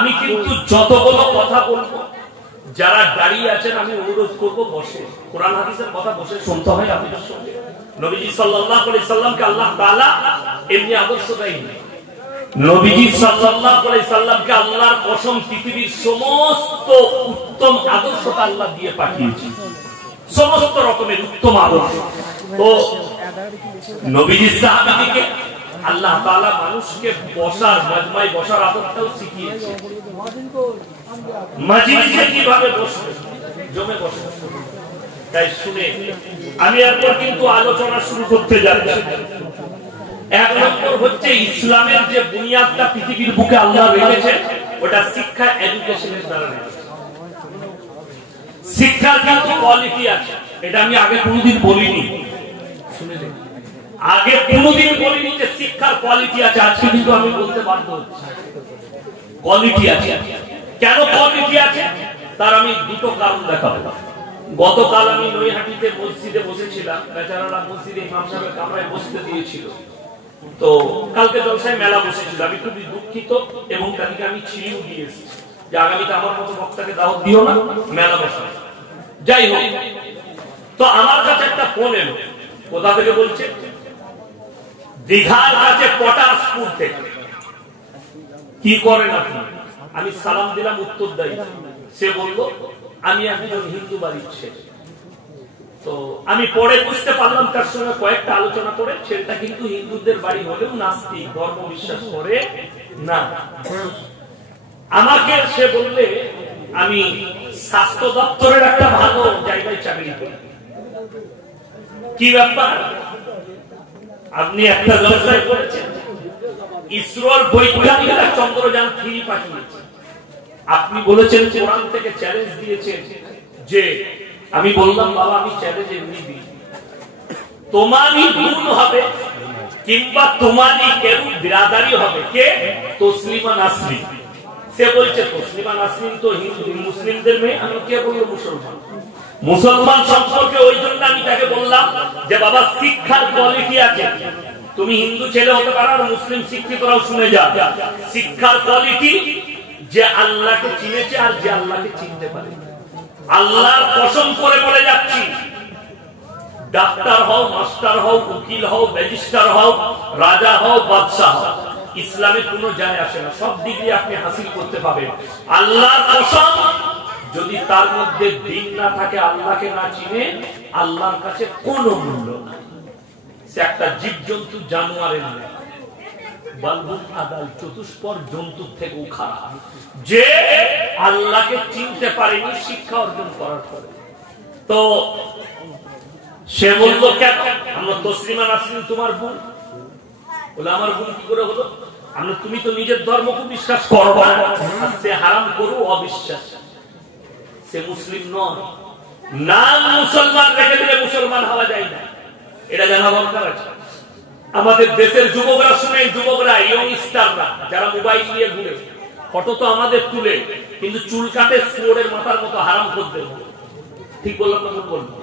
আমি কিন্তু যতগুলো কথা বলবো, যারা দাঁড়িয়ে আছেন আমি অনুরোধ করবো বসে কোরআন হাদিসের কথা বসে শুনতে হয় আপনাদের সঙ্গে। নবীজি সাল্লাল্লাহু আলাইহি সাল্লামকে আল্লাহ তাআলা এমনি আদর্শ দেয়নি। নবীজি সাল্লাল্লাহু আলাইহি সাল্লামকে আল্লাহর কসম পৃথিবীর সমস্ত উত্তম আদর্শটা আল্লাহ দিয়ে পাঠিয়েছেন, সমস্ত রকমের উত্তম আদর্শ। তো নবীজি সাহাবীদেরকে আল্লাহ তাআলা মানুষকে বসার মাজমায় বসার আদবটাও শিখিয়েছে। মাজলিসে কিভাবে বসবে, জমে বসবে। তাই শুনে আমি এরপর কিন্তু আলোচনা শুরু করতে যাচ্ছি। এক নম্বর হচ্ছে ইসলামের যে বুনিয়াদটা পৃথিবীর বুকে আল্লাহ রেখেছে, ওটা শিক্ষা, এডুকেশনের দ্বারা রেখেছে। শিক্ষার কিন্তু কোয়ালিটি আছে, এটা আমি আগে কোনোদিন বলিনি, শুনে দেখুন। আগে কোনোদিন বলিনি যে শিক্ষার কোয়ালিটি আছে, আজকে কিন্তু আমি বলতে বাধ্য হচ্ছি কোয়ালিটি আছে। কেন কোয়ালিটি আছে তার আমি দুটো কারণ দেখাবো। গতকাল আমি নৈহাটিতে মসজিদে বসেছিলাম, বেচারারা মসজিদে ইমাম সাহেবের কামরায় বসতে দিয়েছিল। তো কালকে জলসায় মেলা বসেছিল, আমি খুবই দুঃখিত এবং তাদেরকে আমি ছিড়িও দিয়েছি যে আগামীতে আমার মতো বক্তাকে দাওয়াত দিও না, মেলা বসা। যাই হোক, তো আমার কাছে একটা ফোন এলো, কোথা থেকে বলছে, দীঘার কাছে পটাশপুর থেকে। কি করেন আপনি? আমি সালাম দিলাম, উত্তর দেয়। সে বলল আমি একজন হিন্দু বাড়ির ছেলে। তো আমি পরে বুঝতে পারলাম তার সঙ্গে কয়েকটা আলোচনা করে, সেটা কিন্তু হিন্দুদের বাড়ি হলেও নাস্তিক, ধর্ম বিশ্বাস করে না। আমাকে সে বললে আমি স্বাস্থ্য দপ্তরের একটা ভালো জায়গায় চাকরি করি। কি ব্যাপার? আপনি একটা ব্যবসায় করেছেন, ইসরোর বৈজ্ঞানিকরা চন্দ্রযান 3 পাঠিয়েছে। আপনি বলেছেন কোরআন থেকে চ্যালেঞ্জ দিয়েছেন যে, আমি বললাম বাবা আমি চ্যালেঞ্জ এমনি দিই, তোমারই গুণ হবে কিংবা তোমারই কেউ বিরাদারি হবে, কে? তসলিমা নাসরিন। সে বলছে তসলিমা নাসরিন তো হিন্দু মুসলিমদের মেয়ে। আমি কে বললো মুসলমান। মুসলমান সম্পর্কে ওই জন্য আমি তাকে বললাম যে বাবা শিক্ষার কোয়ালিটি আছে, তুমি হিন্দু ছেলে হতে পারো আর মুসলিম শিক্ষিতরাও শুনে যা, শিক্ষার কোয়ালিটি যে আল্লাহকে চিনেছে আর যে আল্লাহকে চিনতে পারে। আল্লাহর কসম করে বলে যাচ্ছি, ডাক্তার হও, মাস্টার হও, উকিল হও, ম্যাজিস্ট্রার হও, রাজা হও, বাদশাহ হও, ইসলামে কোনো যায় আসে না, সব ডিগ্রি আপনি হাসিল করতে পাবেন। আল্লাহর কসম, যদি তার মধ্যে দিন না থাকে, আল্লাহকে না চিনে, আল্লাহর কাছে কোনো মূল্য না। সে একটা জীবজন্তু, জানোয়ারের নেই, বালবুল আদাল, চতুষ্পদ জন্তুর থেকেও খারাপ, যে আল্লাহকে চিনতে পারেনি শিক্ষা অর্জন করার পরে। তো সে বলল কেন? আমরা তসলিমা নাসরিন তোমার বোন। বলে আমার বোন কি করে হলো? আমরা তুমি তো নিজের ধর্মকে বিশ্বাস করো না, সে হারাম করো অবিশ্বাস, সে মুসলিম নয়। নাম মুসলমান রেখে দিলে মুসলমান হওয়া যায় না, এটা জানা দরকার আছে। আমাদের দেশের যুবকরা শুনে, যুবকরা, ইয়ংস্টাররা যারা মোবাইল নিয়ে ঘুরে, ফটো তো আমাদের তুলে, কিন্তু চুল কাটে শুয়োরের মাথার মতো, হারাম করতে। ঠিক বললাম না? বলবো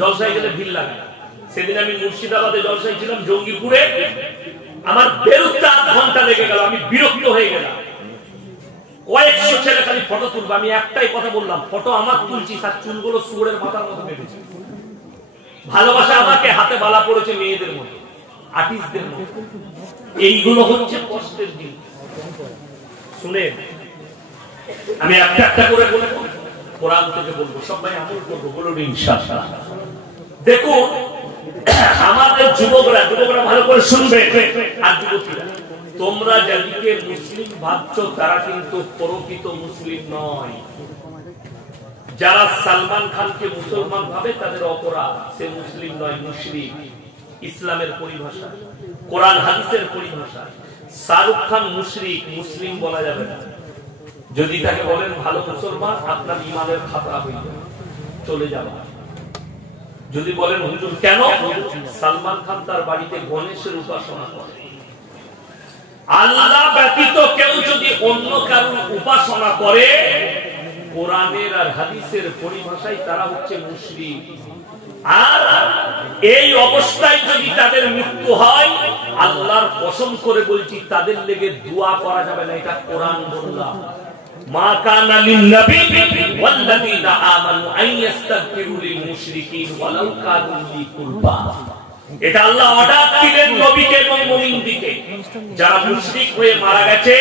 জলসায় গেলে ভিড় লাগে। সেদিন আমি মুর্শিদাবাদে জলসায় ছিলাম, জঙ্গিপুরে, আমার বেরোতে 8 ঘন্টা লেগে গেল। আমি বিরক্ত হয়ে গেলাম, কয়েকশো ছেলে খালি ফটো তুলবো। আমি একটাই কথা বললাম, ফটো আমার তুলছি, তার চুলগুলো শুয়োরের মাথার মতো বেঁধেছে। ভালোবাসা আমাকে হাতে বালা পড়েছে মেয়েদের মতো, আর্টিস্টদের মতো। এইগুলো হচ্ছে কষ্টের দিন। শুনে আমি একটা একটা করে বলে কোরআন থেকে বলবো, সবাই আমল করবো, বলুন ইনশাআল্লাহ। দেখুন আমাদের যুবকরা ভালো করে শুনবে, আর যুবতীরা, তোমরা যাদেরকে মুসলিম ভাবছো তারা কিন্তু প্রকৃত মুসলিম নয়। যারা সালমান খানকে মুসলমান ভাবে তাদের অপরাধ, সে মুসলিম নয়, মুশরিক। ইসলামের পরিভাষা, কোরআন হাদিসের পরিভাষা, শাহরুখ খান মুশরিক, মুসলিম বলা যাবে না। যদি তাকে বলেন ভালো মুসলমান, আপনার ইমানের খাতরা হয়ে যাবে, চলে যাবে। যদি বলেন হুজুর কেন? সালমান খান তার বাড়িতে গণেশের উপাসনা করে। আল্লাহ ব্যতীত কেউ যদি অন্য কারোর উপাসনা করে, কোরআনের আর হাদিসের পরিভাষায় তারা হচ্ছে মুশরিক। আর এই অবস্থায় যদি তাদের মৃত্যু হয়, আল্লাহর কসম করে বলছি তাদের লেগে দোয়া করা যাবে না, এটা কোরআন বললাম। মা কানা লিন-নবী ওয়াল্লাযীনা আমানু আন ইস্তাগফিরু লিল-মুশরিকিন ওয়ালাউ কানু উলি কুরবা। এটা আল্লাহ অর্ডার দিলেন নবীকে এবং মুমিনদেরকে, যারা মুশরিক হয়ে মারা গেছে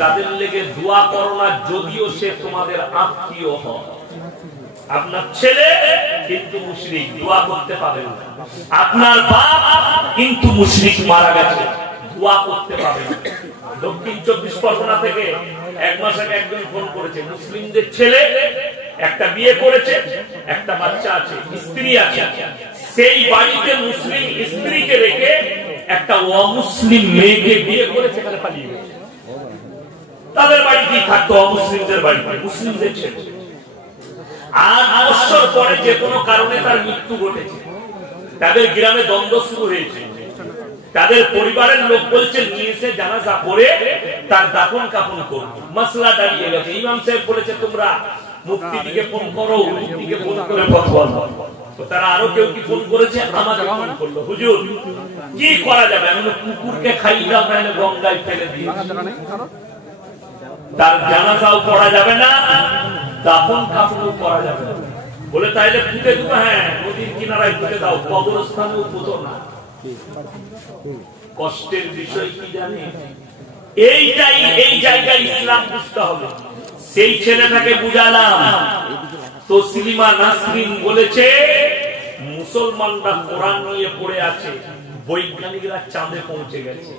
তাদের লেগে দোয়া করো না, যদিও সে তোমাদের আত্মীয় হয়। আপনার ছেলে কিন্তু মুশরিক, দোয়া করতে পাবেন না। আপনার বাপ কিন্তু মুশরিক মারা গেছে, দোয়া করতে পাবেন না। দক্ষিণ 24 পরগনা থেকে এক মাস আগে একজন ফোন করেছে, মুসলিমদের ছেলে একটা বিয়ে করেছে, একটা বাচ্চা আছে, স্ত্রী আছে, সেই বাড়িতে মুসলিম স্ত্রীকে রেখে একটা অমুসলিম মেয়েকে বিয়ে করেছে, সেখানে পালিয়ে গেছে। তাদের বাড়িতেই থাকতো, অমুসলিমদের বাড়িতে, মুসলিমদের ছেলে। 8 বছর পরে যে কোনো কারণে তার মৃত্যু ঘটেছে, তাদের গ্রামে দ্বন্দ্ব শুরু হয়েছে। তাদের পরিবারের লোক বলছে নিয়ে এসে জানাজা পড়ে তার দাফন কাফন করবে। মাসলা দাঁড়িয়ে গেছে, ইমাম সাহেব বলেছে তোমরা মুফতিকে ফোন করো, মুফতিকে ফোন করে ফতোয়া দাও। তো তারা আরো কেউ কি ফোন করেছে, আমাকে ফোন করলো, হুজুর কি করা যাবে? আমি কুকুরকে খাইয়ে দাও, তাহলে গঙ্গায় ফেলে দিই, তার জানাজাও পড়া যাবে না, দাফন কাফনও করা যাবে না। বলে তাইলে পুঁতে দেবো? হ্যাঁ, নদীর কিনারায় পুঁতে দাও, কবরস্থানেও পুঁতো না। কষ্টের বিষয় কি জানে? এইটাই, এই জায়গায় ইসলাম বুঝতে হবে। সেই ছেলেটাকে বুঝালাম, তসলিমা নাসরিন বলেছে মুসলমানরা কোরআন নিয়ে পড়ে আছে, বৈজ্ঞানিকরা চাঁদে পৌঁছে গেছে।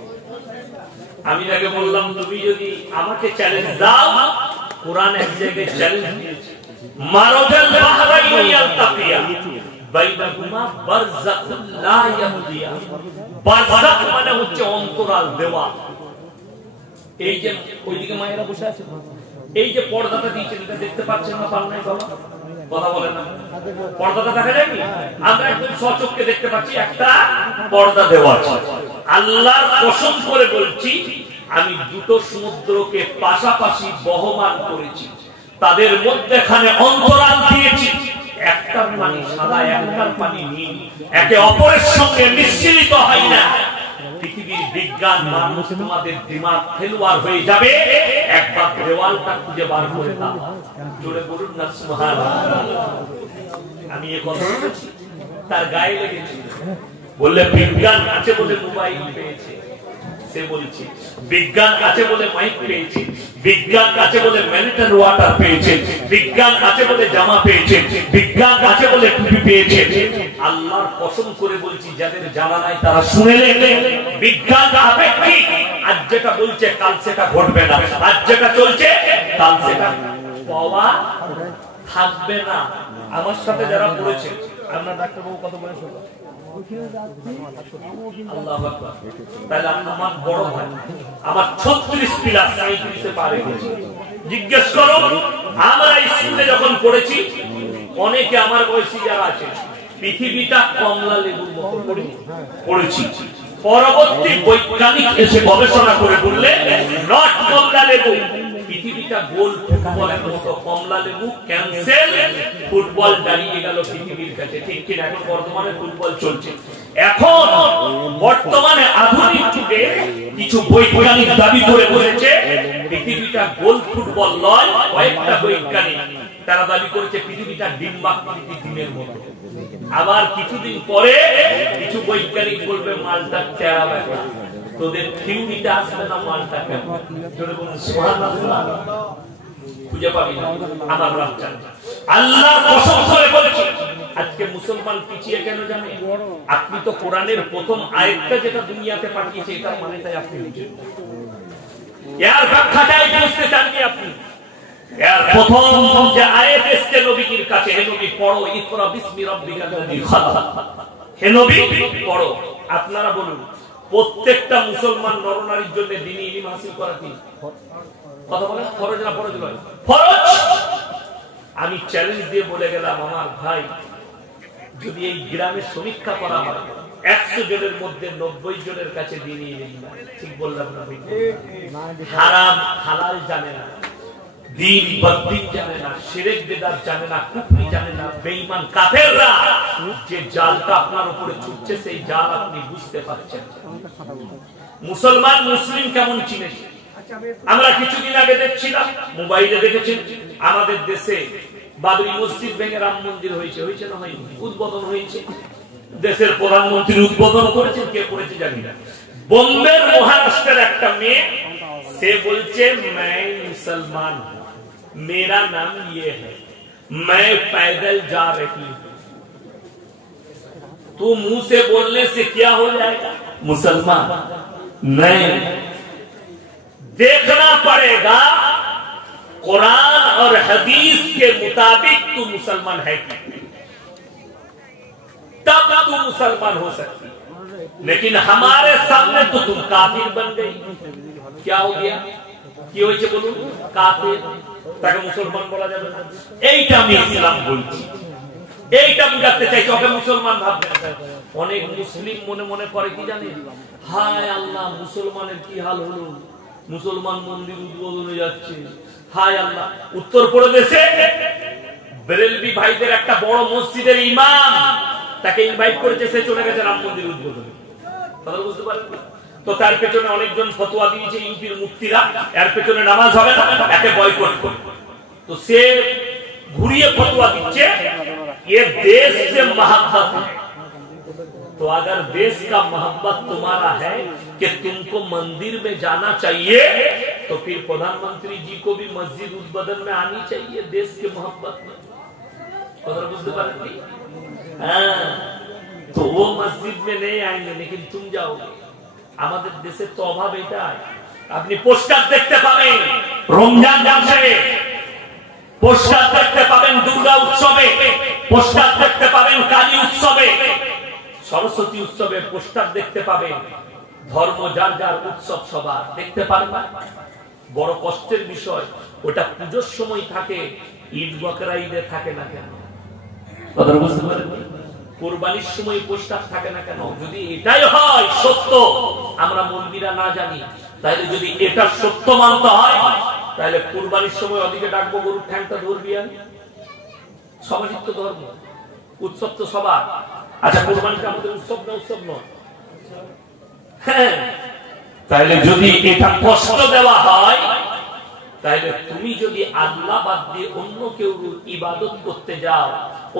আমি তাকে বললাম তুমি যদি আমাকে চ্যালেঞ্জ দাও, কোরআন এক জায়গায় চ্যালেঞ্জ দিয়েছে, মারাজাল বাহরাইন ইয়ালতাকিয়া বাইনাহুমা বারযাখুন লা ইয়াবগিয়া। বারযাখ মানে হচ্ছে অন্তরাল, দেওয়াল। এই যে ওইদিকে মায়েরা বসে আছে, এই যে পর্দাটা দিয়েছেন, এটা দেখতে পাচ্ছেন না? পান নাই বাবা, কথা বলেন না। পর্দাটা দেখা যায় কি? আমরা একদম সচক্ষে দেখতে পাচ্ছি, একটা পর্দা দেওয়া আছে। আল্লাহর কসম করে বলছি, আমি দুটো সমুদ্রকে পাশাপাশি বহমান করেছি, তাদের মধ্যখানে অন্তরাল দিয়েছি, একটার পানি সাদা, একটার পানি নীল, একে অপরের সঙ্গে মিশ্রিত হয় না। পৃথিবীর বিজ্ঞান মানুষ তোমাদের দিমাগ ফেলুয়ার হয়ে যাবে, একবার দেওয়ালটা খুঁজে বার করে দাও। জোরে বলুন না সুবহানাল্লাহ। আমি এ কথা বলেছি, তার গায়ে লেগেছে। বললে বিজ্ঞান আছে বলে মোবাইল পেয়েছে, সে বলছে বিজ্ঞান আছে বলে মাইক পেয়েছে, বিজ্ঞান আছে বলে ম্যানিটার ওয়াটার পেয়েছে, বিজ্ঞান আছে বলে জামা পেয়েছে, বিজ্ঞান আছে বলে টুপি পেয়েছে। আল্লাহর কসম করে বলছি, যাদের জানা নাই তারা শুনে নেন, বিজ্ঞান আপেক্ষিক। আজ যেটা বলছে কাল সেটা ঘটবে না, আজ যেটা চলছে কাল সেটা পাওয়া থাকবে না। আমার সাথে যারা পড়েছে, আপনার ডাক্তারবাবু কত বয়স হলো? আল্লাহু আকবার। তাহলে আমার বড় ভাই, আমার 36 প্লাস 37 পারে গেছে। জিজ্ঞেস করো, আমরা স্কুলে যখন পড়েছি, অনেকে আমার বয়সী যারা আছে, পৃথিবীটা কমলা লেবুর মতো পড়েছি। পরবর্তী বৈজ্ঞানিক এসে গবেষণা করে বললে নট কমলা লেবু, পৃথিবীটা গোল ফুটবলের মতো। কমলা লেবু ক্যান্সেল, ফুটবল দাঁড়িয়ে গেল পৃথিবীর কাছে। ঠিক কিনা? এখন বর্তমানে ফুটবল চলছে। এখন বর্তমানে আধুনিক যুগে কিছু বৈজ্ঞানিক দাবি করে বলেছে পৃথিবীটা গোল ফুটবল নয়। কয়েকটা বৈজ্ঞানিক তারা দাবি করেছে পৃথিবীটা ডিম্বাকৃতির ডিমের মতো। আবার কিছুদিন পরে কিছু বৈজ্ঞানিক বলবে মালটা চেহারা ব্যাপার, তোদের থিওরিটা আসবে না, মালটা কেমন। খুঁজে পাবি না আমার বাচ্চা। আল্লাহর কসম করে বলেছে, আজকে মুসলমান পিছিয়ে কেন জানে? আপনি তো কোরআনের প্রথম আয়াতটা যেটা দুনিয়াতে পাঠিয়েছে, এটার মানেটাই আপনি বুঝেন না। এর ব্যাখ্যাটাই বুঝতে চাননি আপনি। এর প্রথম যে আয়াত এসেছে নবীর কাছে, হে নবী পড়ো, ইকরা বিসমি রাব্বিকাল্লাযী খালাক। হে নবী পড়ো। আপনারা বলুন, প্রত্যেকটা মুসলমান নরনারীর জন্য দ্বীনি ইলম হাসিল করা কি কথা বলেন? ফরজ না ফরজ নয়? ফরজ। আমি চ্যালেঞ্জ দিয়ে বলে গেলাম, আমার ভাই, যদি এই গ্রামে সমীক্ষা করা হয়, 100 জনের মধ্যে 90 জনের কাছে দ্বীনি ইলম নাই। ঠিক বললাম না? হারাম হালাল জানে না, দিন বদ্দিন জানে না, শিরক বিদআত জানে না, কুফরি জানে না, বেঈমান কাফেররা যে জালটা আপনার উপরে ছুটছে, সেই জাল আপনি বুঝতে পারছেন। মুসলমান মুসলিম কেমন চিনেছে? আমরা কিছুদিন আগে দেখছিলাম, মোবাইলে দেখেছেন, আমাদের দেশে বাবরি মসজিদ ভেঙে রাম মন্দির হয়েছে, হয়েছে না হয়নি? উদ্বোধন হয়েছে, দেশের প্রধানমন্ত্রী উদ্বোধন করেছেন, কে করেছে জানি না। বোম্বের মহারাষ্ট্রের একটা মেয়ে, সে বলছে मैं मुसलमान हूं, मेरा नाम ये है, मैं पैदल जा रही हूं। तो मुंह से बोलने से क्या हो जाएगा मुसलमान? नहीं, देखना पड़ेगा कुरान और हदीस के मुताबिक तू मुसलमान है कि, तब तू मुसलमान हो सकती। लेकिन हमारे सामने तो तुम काफिर बन गई। क्या हो गया? কি হয়েছে বলুন? কাফের, তাকে মুসলমান বলা যাবে না। এইটা আমি ইসলাম বলছি, এইটা বুঝাতে চাইছি। ওকে মুসলমান ভাববে। অনেক মুসলিম মনে মনে করে কি জানেন, হায় আল্লাহ মুসলমানের কি হাল হলো, মুসলমান মন্দির উদ্বোধনে যাচ্ছে, হায় আল্লাহ। উত্তরপ্রদেশে বেরেলভি ভাইদের একটা বড় মসজিদের ইমাম, তাকে ইনভাইট করেছে, সে চলে গেছে রাম মন্দির উদ্বোধনে। কথা বুঝতে পারেন? তো তার পেছনে অনেকজন ফতোয়া দিয়েছে, ইউপির মুফতিরা, এর পেছনে নামাজ হবে না, একে বয়কট করবে। তো সে ঘুরিয়ে ফতোয়া দিচ্ছে, ये देश से मोहब्बत है। तो अगर देश का मोहब्बत तुम्हारा है कि तुमको मंदिर में जाना चाहिए, तो फिर प्रधानमंत्री जी को भी मस्जिद उद्बोधन में आनी चाहिए, देश के मोहब्बत में। बुझते पारें? तो वो मस्जिद में नहीं आएंगे, लेकिन तुम जाओगे। আমাদের দেশে তো অভাব এটাই। আপনি পোস্টার দেখতে পাবেন রমজান মাসে, পোস্টার দেখতে পাবেন দুর্গা উৎসবে, পোস্টার দেখতে পাবেন কালী উৎসবে, সরস্বতী উৎসবে পোস্টার দেখতে পাবেন। ধর্ম যার যার উৎসব সবার দেখতে পারবেন। বড় কষ্টের বিষয়, ওটা পুজোর সময় থাকে, ঈদ বকরা ঈদে থাকে না কেন? কথা বুঝতে পারেন? কোরবানির সময় পোস্টার থাকে না কেন? যদি এটাই হয় সত্য, আমরা মন্দিরা না জানি, তাহলে যদি এটা সত্য মানতে হয়, তাহলে কোরবানির সময় ওদিকে ডাকবো গরুর ঠ্যাংটা ধরবি। সবারই তো ধর্ম, উৎসব তো সবার। আচ্ছা, কোরবানিটা আমাদের উৎসব না? উৎসব নয়। হ্যাঁ, তাহলে যদি এটা কষ্ট দেওয়া হয়, তাহলে তুমি যদি আল্লাহ বাদ দিয়ে অন্য কেউ ইবাদত করতে যাও,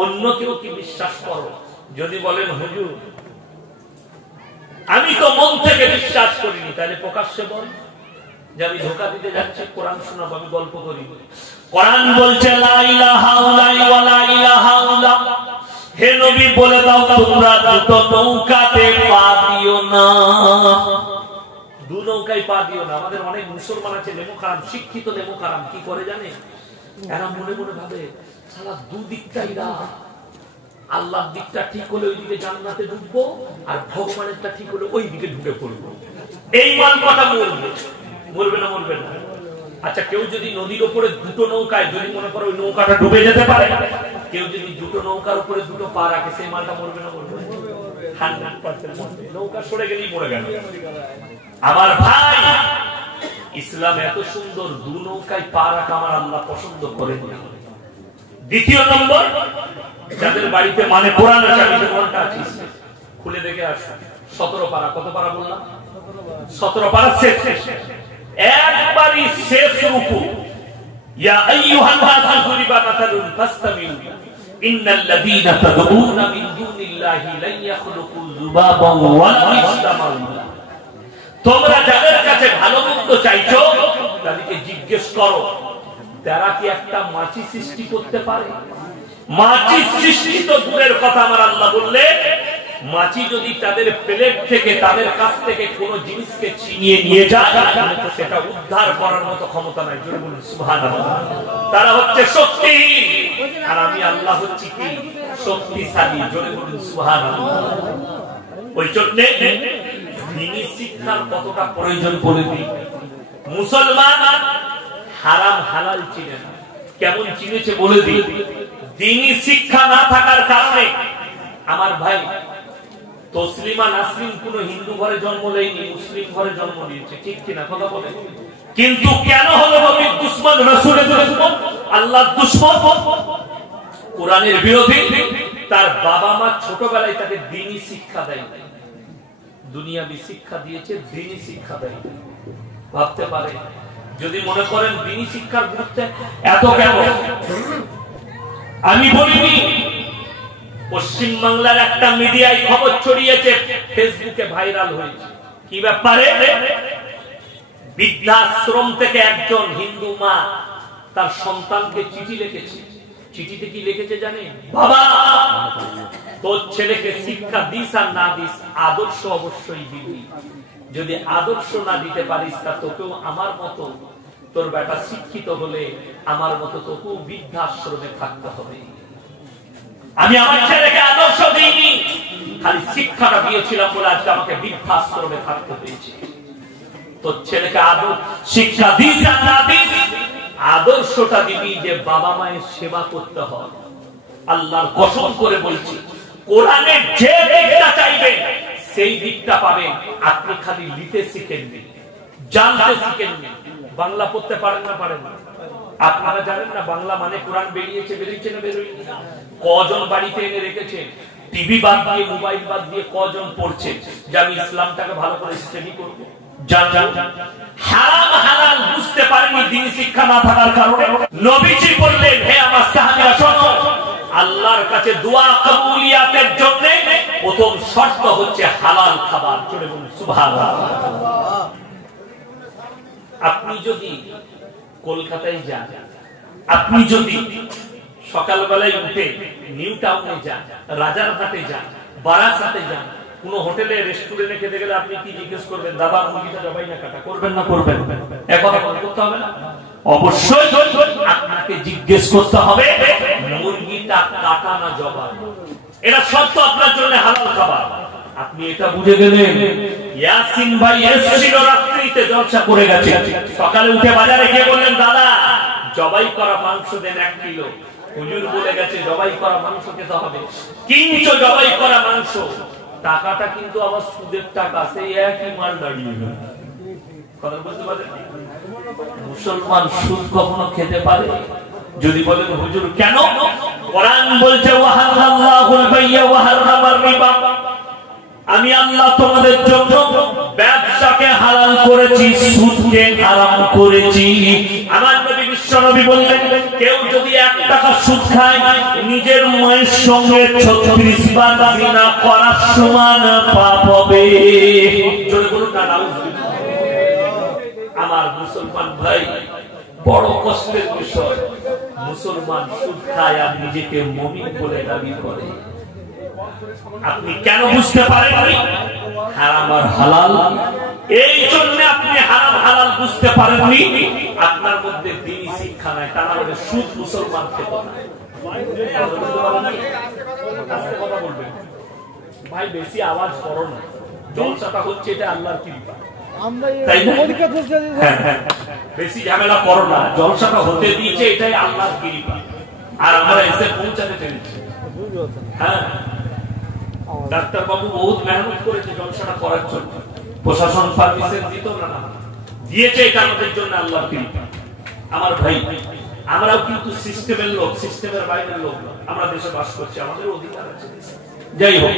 অন্য কেউ কি বিশ্বাস করো, যদি বলেন হুজুর আমি তো মন থেকে বিশ্বাস করিনি, তাহলে প্রকাশ্যে বল যে আমি ধোঁকা দিতে যাচ্ছি, কোরআন শোনাবো, আমি গল্প করি। কোরআন বলছে লা ইলাহা ইল্লাল্লাহ ওয়া লা ইলাহা ইল্লাল্লাহ, হে নবী বলে দাও তোমরা দুটো নৌকাতে পা দিও না, দু নৌকায় পা দিও না। আমাদের অনেক মুসলমান আছে নেমো খারাম, শিক্ষিত নেমো খারাম, কি করে জানে, এরা মনে মনে ভাবে সারা দুদিকটাই রাহ, আল্লাহর দিকটা ঠিক হলে ওই দিকে জান্নাতে ঢুকবো, আর ভগবানেরটা ঠিক হলে ওই দিকে ঢুকে পড়বো। এই মান কথা মরবে, মরবে না? মরবে না। আচ্ছা, কেউ যদি নদীর উপরে দুটো নৌকায়, যদি মনে করো ওই নৌকাটা ডুবে যেতে পারে, কেউ যদি দুটো নৌকার উপরে দুটো পা রাখে, সেই মালটা মরবে না? মরবে। 100% মরবে। নৌকা সরে গেলেই মরে গেল। আমার ভাই, ইসলাম এত সুন্দর, দু নৌকায় পা রাখা আমার আল্লাহ পছন্দ করে। দ্বিতীয় নম্বর, যাদের বাড়িতে মানে কোরআন আছে, আমি কোরআনটা আছে, খুলে দেখে আসুন। 17 পারা, কত পারা বললাম? 17 পারা শেষ, একবারই শেষ রুকু। ইয়া আইয়ুহান নাসু যুরিবা মাসালুন ফাসতামিউ ইন্নাল্লাযীনা তাদউনা মিন দুনিল্লাহি লান ইয়াখলুকু যুবাবান ওয়া লা ইয়াসতামাউ। তোমরা যাদের কাছে ভালো মন্দ চাইছো, তাদেরকে জিজ্ঞেস করো তারা কি একটা মাছি সৃষ্টি করতে পারে? মাছি সৃষ্টি তো দূরের কথা, আমার আল্লাহ বললে মাছি যদি তাদের প্লেট থেকে, তাদের কাছ থেকে কোনো জিনিসকে ছিনিয়ে নিয়ে যায়, সেটা উদ্ধার করার মতো ক্ষমতা নাই। জোরে বলুন সুবহানাল্লাহ। তারা হচ্ছে শক্তিহীন, আর আমি আল্লাহ হচ্ছি কি? শক্তিশালী। জোরে বলুন সুবহানাল্লাহ। ওই জন্য দ্বীনি শিক্ষার কতটা প্রয়োজন বলে দিই। মুসলমান হারাম হালাল চিনে না, কেমন চিনেছে বলে দিই। দ্বীনি শিক্ষা না থাকার কারণে আমার ভাই তসলিমা নাসরিন কোন হিন্দু ঘরে জন্ম নেয়নি, মুসলিম ঘরে জন্ম নিয়েছে, ঠিক কিনা কথা বলে? কিন্তু কেন হলো নবীর দুশমন, রাসূলের দুশমন, আল্লাহর দুশমন, কোরআনের বিরোধী? তার বাবা মা ছোটবেলায় তাকে দ্বীনি শিক্ষা দেয়, দুনিয়াবি শিক্ষা দিয়েছে, দ্বীনি শিক্ষা দেয়। ভাবতে পারে। যদি মনে করেন দিনী শিক্ষার গুরুত্ব এত কেন, আমি বলিনি। পশ্চিম বাংলার একটা মিডিয়ায় খবর ছড়িয়েছে, ফেসবুকে ভাইরাল হয়েছে। কি ব্যাপারে? বৃদ্ধাশ্রম থেকে একজন হিন্দু মা তার সন্তানকে চিঠি লিখেছে। চিঠিতে কি লিখেছে জানেন? বাবা, তোর ছেলেকে শিক্ষা দিস আর না দিস, আদর্শ অবশ্যই দিবি। যদি আদর্শ না দিতে পারিস, তা তোকেও আমার মতো, তোর বেটা শিক্ষিত হলে আমার মতো তোকেও বৃদ্ধাশ্রমে থাকতে হবে। আমি আমার ছেলেকে আদর্শ দিইনি, খালি শিক্ষাটা দিয়েছিলাম বলে আজকে আমাকে বৃদ্ধাশ্রমে থাকতে হয়েছে। তোর ছেলেকে শিক্ষা দিস আর না দিস, আদর্শটা দিবি যে বাবা মায়ের সেবা করতে হয়। আল্লাহর কসম করে বলছি, কোরআনের যে দিকটা চাইবেন সেই দিকটা পাবেন। আপনি খালি লিখতে শিখেননি, জানতে শিখেননি। বাংলা পড়তে পারেন না? পারেন না? আপনারা জানেন না বাংলা মানে কোরআন বেরিয়েছে না বেরোয়নি? কজন বাড়িতে এনে রেখেছে? টিভি বাদ দিয়ে, মোবাইল বাদ দিয়ে কজন পড়ছে যে আমি ইসলামটাকে ভালো করে স্টাডি করব? হারাম হালাল বুঝতে পারেনি দ্বীন শিক্ষা না থাকার কারণে। নবীজি বললেন, হে আমার সাহাবীরা শোনো, আল্লাহর কাছে দোয়া কবুলিয়াতের জন্য প্রথম শর্ত হচ্ছে হালাল খাবার। জোরে বলুন সুবহানাল্লাহ। আপনি যদি কলকাতায় যান, আপনি যদি সকালবেলায় উঠে নিউ টাউনে যান, রাজারহাটে যান, বারাসাতে যান, কোন হোটেলে রেস্টুরেন্টে খেতে গেলে আপনি কি জিজ্ঞেস করবেন? দাদা মুরগিটা জবাই না কাটা? করবেন না? করবেন? একথা করতে হবে না? অবশ্যই আপনাকে জিজ্ঞেস করতে হবে মুরগিটা কাটা না জবাই। এটা সত্য আপনার জন্য হালাল খাবার। আপনি এটা বুঝে গেলেন। ইয়াসিন ভাই এসেছিল রাত্রিতে, জলসা করে গেছে। সকালে উঠে বাজারে গিয়ে বললেন, দাদা জবাই করা মাংস দেন 1 কিলো। হুজুর বলে গেছে জবাই করা মাংস খেতে হবে। কিন্তু জবাই করা মাংস, টাকাটা কিন্তু আবার সুদের টাকা, সেই একই মাল দাঁড়িয়ে গেল। কথা বলতে পারেন? মুসলমান সুদ কখনো খেতে পারে? যদি বলেন হুজুর কেন? কোরআন বলছে ওয়াহাল্লাহুল বাইয়া ওয়া হারামার রিবা। আমি আল্লাহ তোমাদের জন্য ব্যবসাকে হালাল করেছি, সুদকে হারাম করেছি। আমার নবী বিশ্বনবী বললেন, কেউ যদি 1 টাকা সুদ খায়, নিজের মায়ের সঙ্গে 36 বার জিনা করার সমান পাপ হবে। জোরে বলুন না নাউযুবিল্লাহ। আমার মুসলমান ভাই, বড় কষ্টের বিষয়, মুসলমান সুদ খায় আর নিজেকে মুমিন বলে দাবি করে। আপনি কেন বুঝতে পারেননি হারাম আর হালাল? এই জন্য আপনি হারাম হালাল বুঝতে পারেননি। আপনার মধ্যে দ্বীনি শিক্ষা নাই, তা না হলে সুদ মুসলমান খেত না। ভাই বেশি আওয়াজ করো না, জলসাটা হচ্ছে এটা আল্লাহর কৃপা। বেশি ঝামেলা করো না, জলসাটা হতে দিয়েছে এটাই আল্লাহর কৃপা। আর আমরা এসে পৌঁছাতে পেরেছি। হ্যাঁ, ডাক্তার বাবু বহুত মেহনত করেছে জলসাটা করার জন্য, প্রশাসন পারমিশন দিত না, দিয়েছে, এটা আমাদের জন্য আল্লাহর কৃপা। আমার ভাই, আমরাও কিন্তু সিস্টেমের লোক, সিস্টেমের বাইরের লোক। আমরা দেশে বাস করছি, আমাদের অধিকার আছে। যাই হোক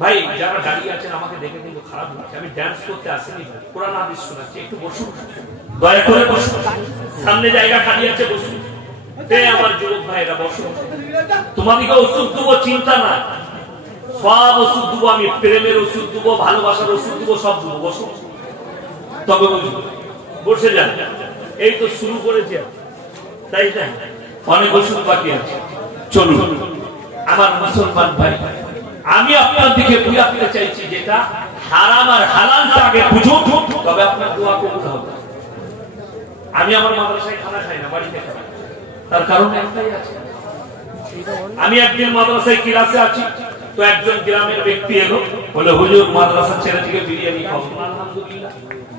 ভাই, যারা দাঁড়িয়ে আছেন আমাকে দেখে কিন্তু খারাপ লাগছে। আমি ডান্স করতে আসিনি, কোরআন হাদিস শোনাচ্ছি। একটু বসুন, দয়া করে বসুন। সামনে জায়গা খালি আছে, বসুন। আমার যুবক ভাইরা বসুন। তোমাদেরকে ওষুধ দেবো, চিন্তা না, সব ওষুধ দেবো আমি। প্রেমের ওষুধ দেবো, ভালোবাসার ওষুধ দেবো, সব দেবো। বসুন, তবে বসে যান। এই তো শুরু করেছে, তাই না? অনেক ওষুধ বাকি আছে। চলুন আমার মুসলমান ভাই, আমি আপনার দিকে বুঝাতে চাইছি, যেটা হারাম আর হালালটা আগে বুঝুন, তবে আপনার দোয়া কবুল হবে। আমি আমার মাদ্রাসায় খানা খাই না, বাড়িতে খাই। তার কারণ একটাই আছে। আমি একদিন মাদ্রাসায় ক্লাসে আছি, তো একজন গ্রামের ব্যক্তি এলো, বলে হুজুর মাদ্রাসার ছেলে থেকে বিরিয়ানি খাবো। আলহামদুলিল্লাহ,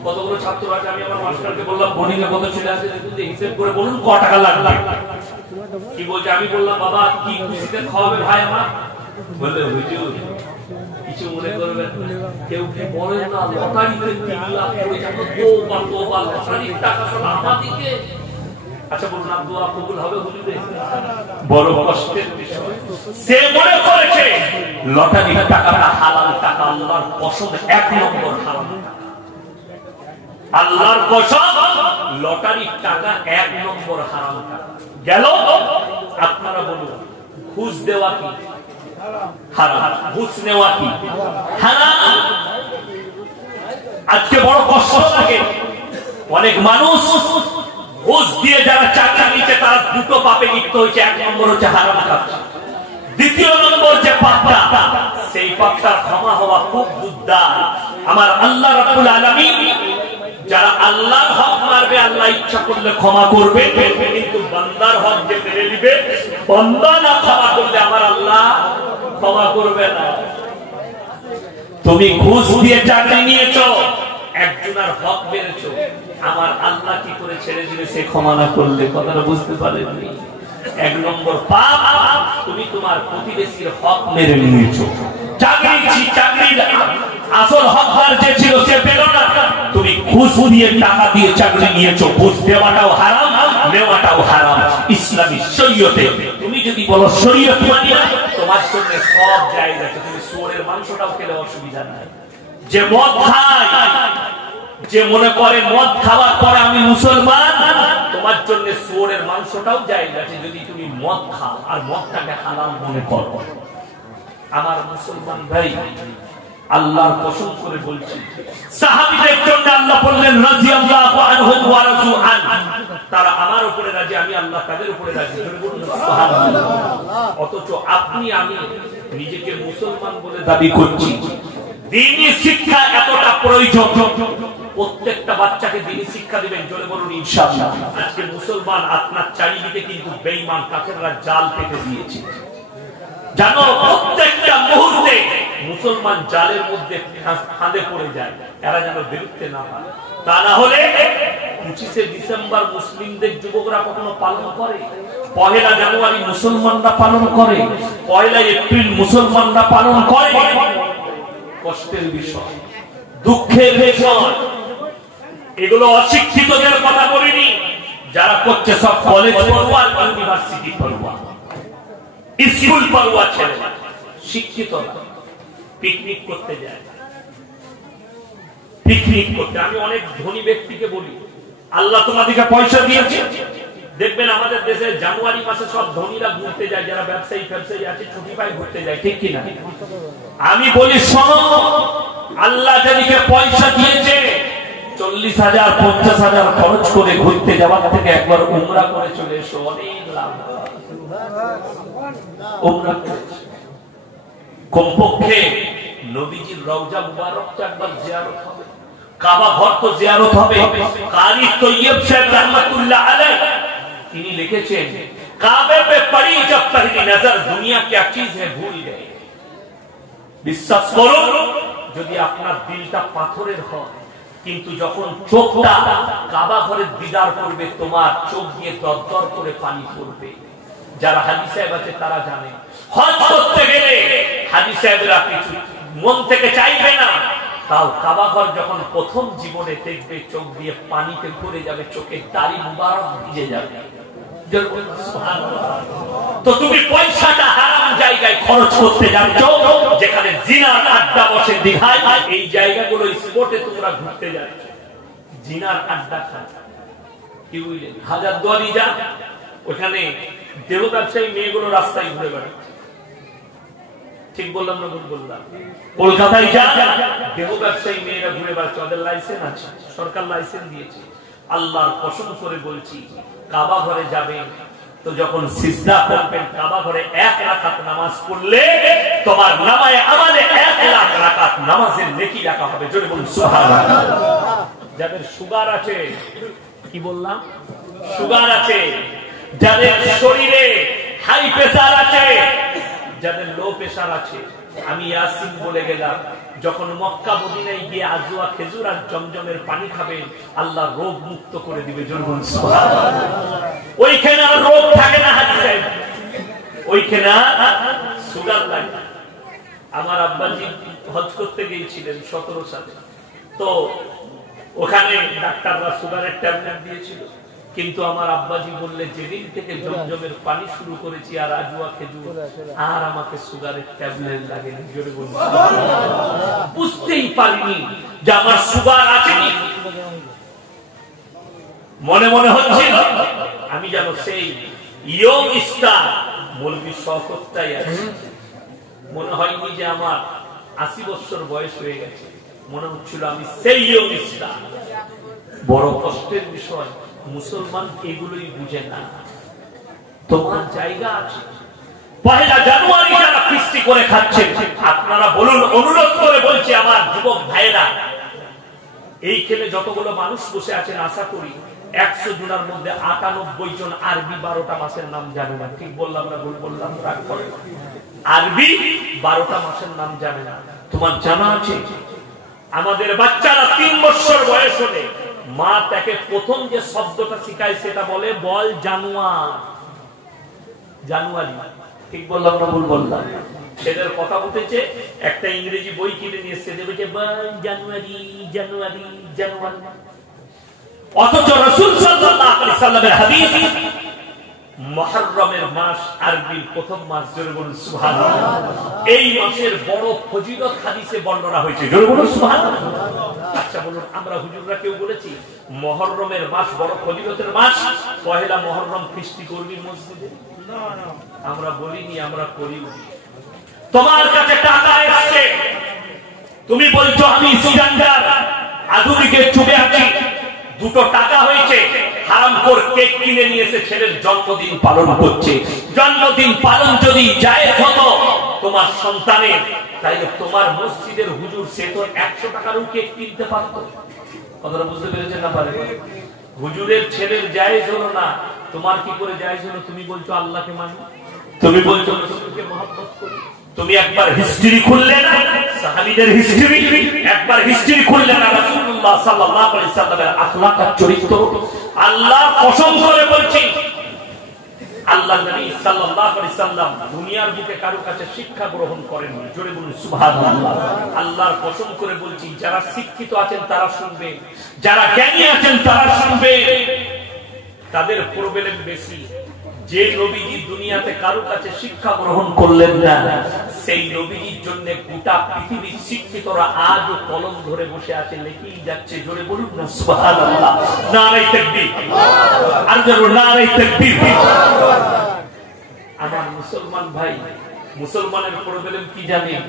কতগুলো ছাত্র আছে। আমি আমার মাস্টারকে বললাম বোর্ডিং এ কত ছেলে আছে দেখুন, হিসেব করে বলুন ক টাকা লাগবে। কি বলছে? আমি বললাম বাবা কি খুশিতে খাওয়াবে ভাই আমার? বলে হুজুর কিছু মনে করবেন, কেউ কি বলেন না লটারিতে 3 লাখ করে যাবো, তোবা লটারির টাকা সব আমাদিকে। আচ্ছা বলুন, আর দোয়া কবুল হবে হুজুরের? বড় কষ্টের বিষয়। সে মনে করেছে লটারির টাকাটা হালাল টাকা, আল্লাহর কসম 1 নম্বর হারাম টাকা। আল্লাহর কসম, লটারির টাকা 1 নম্বর হারাম টাকা গেল। আপনারা বলুন, ঘুষ দেওয়া কি হারাম? ঘুষ নেওয়া কি হারাম? আজকে বড় কষ্ট লাগে, অনেক মানুষ ঘুষ দিয়ে যারা চাকরি নিচ্ছে তারা দুটো পাপে লিপ্ত হয়েছে। 1 নম্বর হচ্ছে হারাম খাচ্ছে, দ্বিতীয় নম্বর যে পাপটা, সেই পাপটার ক্ষমা হওয়া খুব দুর্দার। আমার আল্লাহ রাব্বুল আলামিন যারা আল্লাহর হক মারবে, আল্লাহ ইচ্ছা করলে ক্ষমা করবে, কিন্তু বান্দার হক যে মেরে নিবে, বান্দা না ক্ষমা করলে আমার আল্লাহ ক্ষমা করবে না। তুমি ঘুষ দিয়ে চাকরি নিয়েছো, একজনের হক মেরেছো, আমার আল্লাহ কি করে ছেড়ে দিবে সে ক্ষমা না করলে? কথাটা বুঝতে পারেননি? 1 নম্বর পাপ, তুমি তোমার প্রতিবেশীর হক মেরে নিয়েছো। চাকরির আসল হকদার যে ছিল সে পেল না, তুমি ঘুষ দিয়ে টাকা দিয়ে চাকরি নিয়েছো। ঘুষ দেওয়াটাও হারাম, নেওয়াটাও হারাম ইসলামী শরীয়তে। তুমি যদি বলো শরীয়ত মানি না, তোমার জন্য সব জায়েজ আছে। তুমি শুয়োরের মাংসটাও খেলে অসুবিধা নাই। যে মদ খায়, যে মনে করে মদ খাওয়ার পরে আমি মুসলমান, তোমার জন্য শুয়োরের মাংসটাও জায়েজ আছে যদি তুমি মদ খাও আর মদটাকে হালাল মনে করো। আমার মুসলমান ভাই, আল্লাহর কসম করে বলছি, সাহাবীদের জন্য আল্লাহ বললেন রাদিয়াল্লাহু আনহুম ওয়া রাযু আন, তারা আমার উপরে রাজি, আমি আল্লাহ তাদের উপরে রাজি। সুবহানাল্লাহ। অথচ আপনি আমি নিজেকে মুসলমান বলে দাবি করছি। দ্বীনি শিক্ষা এতটা প্রয়োজন, প্রত্যেকটা বাচ্চাকে দ্বীনি শিক্ষা দিবেন, জোরে বলুন ইনশাআল্লাহ। আজকে মুসলমান আপনার চারিদিকে কিন্তু বেঈমান কাফেররা জাল পেতে দিয়েছে। জানো, প্রত্যেকটা মুহূর্তে মুসলমান জালের মধ্যে ফাঁদে পড়ে যায়, এরা যেন বেরোতে না পারে। তা না হলে 25শে ডিসেম্বর মুসলিমদের যুবকরা কখনো পালন করে, 1 জানুয়ারি মুসলমানরা পালন করে, 1 এপ্রিল মুসলমানরা পালন করে। কষ্টের বিষয়, দুঃখের বিষয়। এগুলো অশিক্ষিতদের কথা বলিনি, যারা করছে সব কলেজ পড়ুয়া, ইউনিভার্সিটি পড়ুয়া, স্কুল পড়ুয়া ছেলে, শিক্ষিত পিকনিক করতে যায়। পিকনিক করতে আমি অনেক ধনী ব্যক্তিকে বলি, আল্লাহ তোমাদেরকে পয়সা দিয়েছে, দেখবেন আমাদের দেশে জানুয়ারি মাসে সব ধনীরা ঘুরতে যায়, যারা ব্যবসায়ী আছে ছুটি পায় ঘুরতে যায়, ঠিক কিনা? আমি বলি শোনো, আল্লাহ যাদেরকে পয়সা দিয়েছে 40,000 50,000 খরচ করে ঘুরতে যাওয়ার থেকে একবার উমরা করে চলে এসো, অনেক লাভ। উমরা কমপক্ষে নবীজির রওজা মুবারকটা একবার জিয়ারত হবে, কাবা ঘর তো জিয়ারত হবে। কারি তৈয়ব সাহেব রহমাতুল্লাহ আলাইহি তিনি লিখেছেন, কাবে पे पड़ी जब पहली नजर दुनिया क्या चीज है भूल गए। বিশ্বাস করুন, যদি আপনার দিলটা পাথরের হয়, কিন্তু যখন চোখটা কাবা ঘরের দিদার করবে, তোমার চোখ দিয়ে দরদর করে পানি পড়বে। যারা হাজী সাহেব আছে তারা জানে, হজ করতে গেলে হাজী সাহেবরা কিছু মন থেকে চাইবে না, তাও কাবা ঘর যখন প্রথম জীবনে দেখবে, চোখ দিয়ে পানিতে ভরে যাবে, চোখের দাড়ি মুবারক ভিজে যাবে। তো তুমি পয়সাটা হারাম জায়গায় খরচ করতে যাচ্ছ, যেখানে জিনার আড্ডা বসে দীঘায়, এই জায়গাগুলো স্পটে তোমরা ঘুরতে যাচ্ছ, জিনার আড্ডা খান। কি বুঝলেন? হাজারদুয়ারি যা, ওখানে দেহ ব্যবসায়ী মেয়েগুলো রাস্তায় ঘুরে বেড়াচ্ছে, ঠিক বললাম না ভুল বললাম? কলকাতায় যা, দেহ ব্যবসায়ী মেয়েরা ঘুরে বেড়াচ্ছে, ওদের লাইসেন্স আছে, সরকার লাইসেন্স দিয়েছে। আল্লাহর কসম করে বলছি, কাবা ঘরে যাবেন তো যখন সিজদা করবেন, কাবা ঘরে 1 রাকাত নামাজ পড়লে তোমার নামায়ে আমালে 1 লাখ রাকাত নামাজের নেকি রাখা হবে। জোরে বলুন সুবহানাল্লাহ। যাদের সুগার আছে, কি বললাম? সুগার আছে, যাদের শরীরে হাই প্রেসার আছে, যাদের লো প্রেসার আছে, আমি ইয়াসিন বলে গেলাম, যখন মক্কা মদিনায় গিয়ে আজওয়া খেজুর আর জমজমের পানি খাবেন, আল্লাহ রোগ মুক্ত করে দিবে। জোরে বলুন সুবহানাল্লাহ। ওইখানে আর রোগ থাকে না, হাজী সাহেব, ওইখানে সুগার লাগে। আমার আব্বাজি হজ করতে গিয়েছিলেন 17 সালে, তো ওখানে ডাক্তাররা সুগারের ট্যাবলেট দিয়েছিল, কিন্তু আমার আব্বাজি বললে, যেদিন থেকে জমজমের পানি শুরু করেছি আর আজওয়া খেজুর, আর আমাকে সুগারের ট্যাবলেট লাগেনি। জোরে বলুন। বুঝতেই পারিনি যে আমার সুগার আছে, মনে মনে হচ্ছিল আমি যেন সেই ইয়ং স্টার মৌলভী শওকতটাই আছি। মনে হয়নি যে আমার 80 বছর বয়স হয়ে গেছে, মনে হচ্ছিল আমি সেই ইয়ং স্টার। বড় কষ্টের বিষয়, মুসলমান এগুলোই বুঝে না। তোমার জায়গা আছে, 1 জানুয়ারি যারা কৃষ্টি করে খাচ্ছে আপনারা বলুন, অনুরোধ করে বলছি আমার যুবক ভাইয়েরা, এইখানে যতগুলো মানুষ বসে আছেন আশা করি 100 জনের মধ্যে 98 জন আরবি 12টা মাসের নাম জানে না। ঠিক বললাম না ভুল বললাম? রাগ করে আরবি 12টা মাসের নাম জানে না। তোমার জানা আছে আমাদের বাচ্চারা 3 বছর বয়স হলে মা তাকে প্রথম যে শব্দটা শিখায় সেটা বলে বল জানুয়ারি। ঠিক বললাম না ভুল বললাম? ছেলের কথা বলতেছে, একটা ইংরেজি বই কিনে নিয়ে এসে দেবে যে বল জানুয়ারি। অথচ রাসূল সাল্লাল্লাহু আলাইহি ওয়াসাল্লামের হাদিস মুহররমের মাস আরবির প্রথম মাস। জোরে বলুন সুবহানাল্লাহ। এই মাসের বড় ফজিলত হাদিসে বর্ণনা হয়েছে। জোরে বলুন সুবহানাল্লাহ। আচ্ছা বলুন, আমরা হুজুররা কেউ বলেছি মুহররমের মাস বড় ফজিলতের মাস, পহেলা মুহররম কৃষ্টি করবি মসজিদে? আমরা বলিনি, আমরা করি। তোমার কাছে টাকা এসছে, তুমি বলছো আমি স্ট্যান্ডার্ড আধুনিকের চুবে আছি, 2 টাকা হয়েছে, হারামখোর কেক কিনে নিয়ে এসে ছেলের জন্মদিন পালন করছে। জন্মদিন পালন যদি জায়েজ হতো তোমার সন্তানের, তাইলে তোমার মসজিদের হুজুর সে তো 100 টাকারও কেক কিনতে পারত। কথাটা বুঝতে পেরেছেন না? পারে হুজুরের ছেলের জায়েজ হলো না, তোমার কি করে জায়েজ হলো? তুমি বলছো আল্লাহকে মানো, তুমি বলছো রাসূলকে মহব্বত করি। তুমি একবার হিস্ট্রি খুললে না, সাহাবীদের হিস্ট্রি, একবার হিস্ট্রি খুললে না রাসূলুল্লাহ সাল্লাল্লাহু আলাইহি সাল্লামের আখলাক আর চরিত্র। আল্লাহ কসম করে বলছি, আল্লাহ নবী সাল্লাল্লাহু আলাইহি সাল্লাম দুনিয়ার বুকে কারো কাছে শিক্ষা গ্রহণ করেন। জোরে বলুন সুবহানাল্লাহ। আল্লাহর কসম করে বলছি, যারা শিক্ষিত আছেন তারা শুনবে, যারা জ্ঞানী আছেন তারা শুনবে। তাদের প্রবলেম বেশি। যে নবীজি দুনিয়াতে কারো কাছে শিক্ষা গ্রহণ করলেন না, সেই নবীজির জন্য গোটা পৃথিবীর শিক্ষিতরা আজও কলম ধরে বসে আছে, লেখেই যাচ্ছে। জোরে বলুন না সুবহানাল্লাহ। নারে তাকবীর, আর জোরে নারে তাকবীর। আমার মুসলমান ভাই, মুসলমানের প্রবলেম কি জানেন?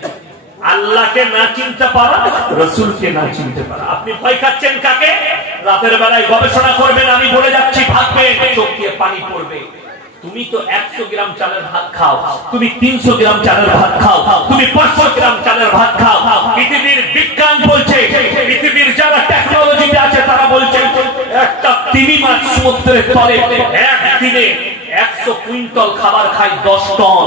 আল্লাহকে না চিনতে পারা, রাসূলকে না চিনতে পারা। আপনি ভয় খাচ্ছেন কাকে? রাতের বেলায় গবেষণা করবেন, আমি বলে যাচ্ছি, ভাববেন, চোখ দিয়ে পানি পড়বে। তুমি তো 100 গ্রাম চালের ভাত খাও, তুমি 300 গ্রাম চালের ভাত খাও, তুমি 500 গ্রাম চালের ভাত খাও। পৃথিবীর বিজ্ঞান বলছে, পৃথিবীর যারা টেকনোলজিতে আছে তারা বলছে, একটা তিমি মাছ সমুদ্রের তলে একদিনে 100 কুইন্টাল খাবার খায় 10 টন।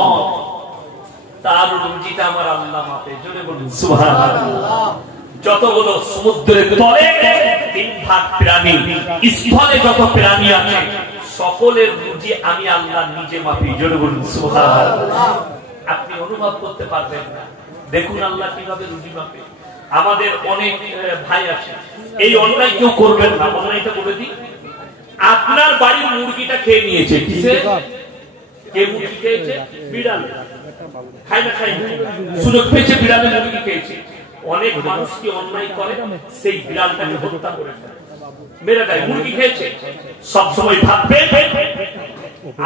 তার রুজিটা আমার আল্লাহ মাপে। জোরে বলুন সুবহানাল্লাহ। যতগুলো সমুদ্রের তলে 3 ভাগ প্রাণী, স্থলে যত প্রাণী আছে সকলের রুজি আমি আল্লাহ নিজে মাপি। জোরে বলুন সুবহানাল্লাহ। আপনি অনুভব করতে পারবেন না। দেখুন আল্লাহ কিভাবে রুজি মাপে। আমাদের অনেক ভাই আছে, এই অন্যায় কেউ করবেন না। অন্যায়টা বলে দিই, আপনার বাড়ির মুরগিটা খেয়ে নিয়েছে। কিসে? কে মুরগি খেয়েছে? বিড়াল। খায় না খায় সুযোগ পেয়েছে, বিড়ালের মুরগি খেয়েছে। অনেক মানুষ কি অন্যায় করে, সেই বিড়ালটাকে হত্যা করে মেরে দেয়, মুরগি খেয়েছে। সবসময় ভাববে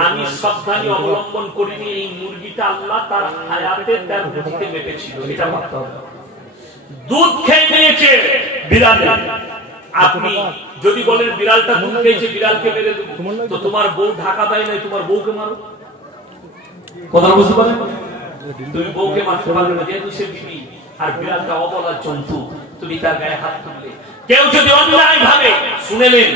আমি সাবধানী অবলম্বন করিনি, এই মুরগিটা আল্লাহ তার হায়াতে তার রুজিতে মেপেছিল, এটা ভাবতে হবে। দুধ খেয়ে নিয়েছে বিড়াল, আপনি যদি বলেন বিড়ালটা দুধ খেয়েছে, বিড়ালকে মেরে দেবো, তো তোমার বউ ঢাকা দেয় নাই, তোমার বউকে মারো। কথা বুঝতে পারেন? তুমি বউকে মারতে পারবে না, যেহেতু সে বিবি, আর বিড়ালটা অবলা জন্তু, তুমি তার গায়ে হাত তুললে। কেউ যদি অন্যায় ভাবে শুনেলেন,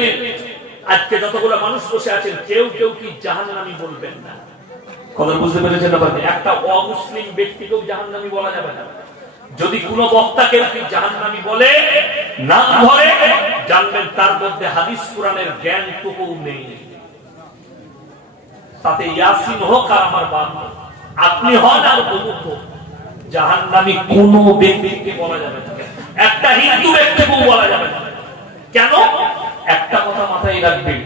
আজকে যতগুলো মানুষ বসে আছেন কেউ কেউ কি জাহান্নামী বলবেন না। কথা বুঝতে পেরেছেন? একটা অমুসলিম ব্যক্তিকেও জাহান্নামী বলা যাবে না। যদি কোনো বক্তাকে জাহান্নামী বলে নাম ধরে, জানবেন তার মধ্যে হাদিস কোরআনের জ্ঞান টুকু নেই। তাতে ইয়াসিন হোক আর আমার বাপ, আপনি হন আর অমুক হোক, জাহান্নামী কোন ব্যক্তিকে বলা যাবে না। একটা হিন্দু ব্যক্তিকেও বলা যাবে না। কেন? একটা কথা মাথায় রাখবেন,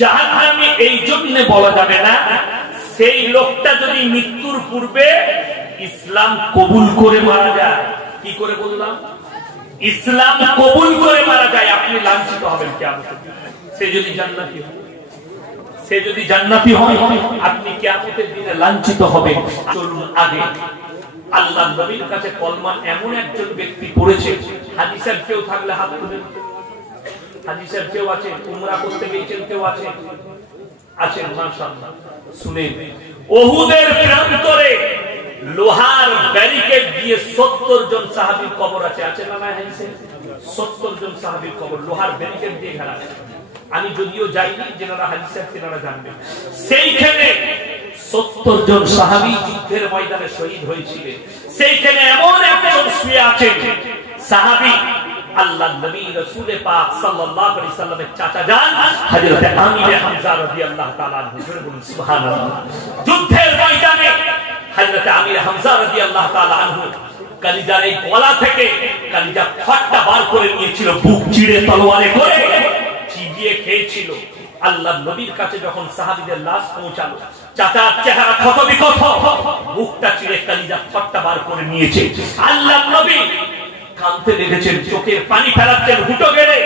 জাহান্নামী এই জন্য বলা যাবে না, সেই লোকটা যদি মৃত্যুর পূর্বে ইসলাম কবুল করে মারা যায়। কি করে বললাম? ইসলাম কবুল করে মারা যায়, আপনি লাঞ্ছিত হবেন কিয়ামতের দিন। সে যদি জান্নাতি হয়, সে যদি জান্নাতি হয়, আপনি কিয়ামতের দিনে লাঞ্ছিত হবেন। চলুন আগে আল্লাহ নবীর কাছে কলমা এমন একজন ব্যক্তি পড়েছে, হাদিসের কেউ থাকলে হাত তুলেন। হাদিসের কেউ আছে, উমরা করতে গিয়েছেন কেউ আছে? আছেন, মাশাআল্লাহ। শুনেন, উহুদের প্রান্তরে লোহার ব্যারিকেড দিয়ে 70 জন সাহাবীর কবর আছে। আছে না নাই হাদিসে? 70 জন সাহাবীর কবর লোহার ব্যারিকেড দিয়ে ঘেরা। আমি যদিও যাইনি, যেনারা হাদিসের তেনারা জানবেন। সেইখানে 70 জন সাহাবী যুদ্ধের ময়দানে শহীদ হয়েছিলেন। সেইখানে এমন একজন শুয়ে আছেন সাহাবী, আল্লাহর নবী রাসূল পাক সাল্লাল্লাহু আলাইহি সাল্লামের চাচা যান হযরত আমির হামজা রাদিয়াল্লাহু তাআলা আনহু। সুবহানাল্লাহ। যুদ্ধের ময়দানে হযরত আমির হামজা রাদিয়াল্লাহু তাআলা আনহু কলিজার এই গলা থেকে কলিজা ফাটটা বার করে নিয়েছিল, বুক চিড়ে তলোয়ারে করে চিবিয়ে খেয়েছিল। আল্লাহর নবীর কাছে যখন সাহাবীদের লাশ পৌঁছালো, চাচার চেহারা ক্ষতবিক্ষত, বুকটা চিড়ে কলিজা ফাটটা বার করে নিয়েছে। আল্লাহর নবী কাঁদতে লেগেছেন, চোখের পানি ফেলাচ্ছেন, হুটো গেড়ে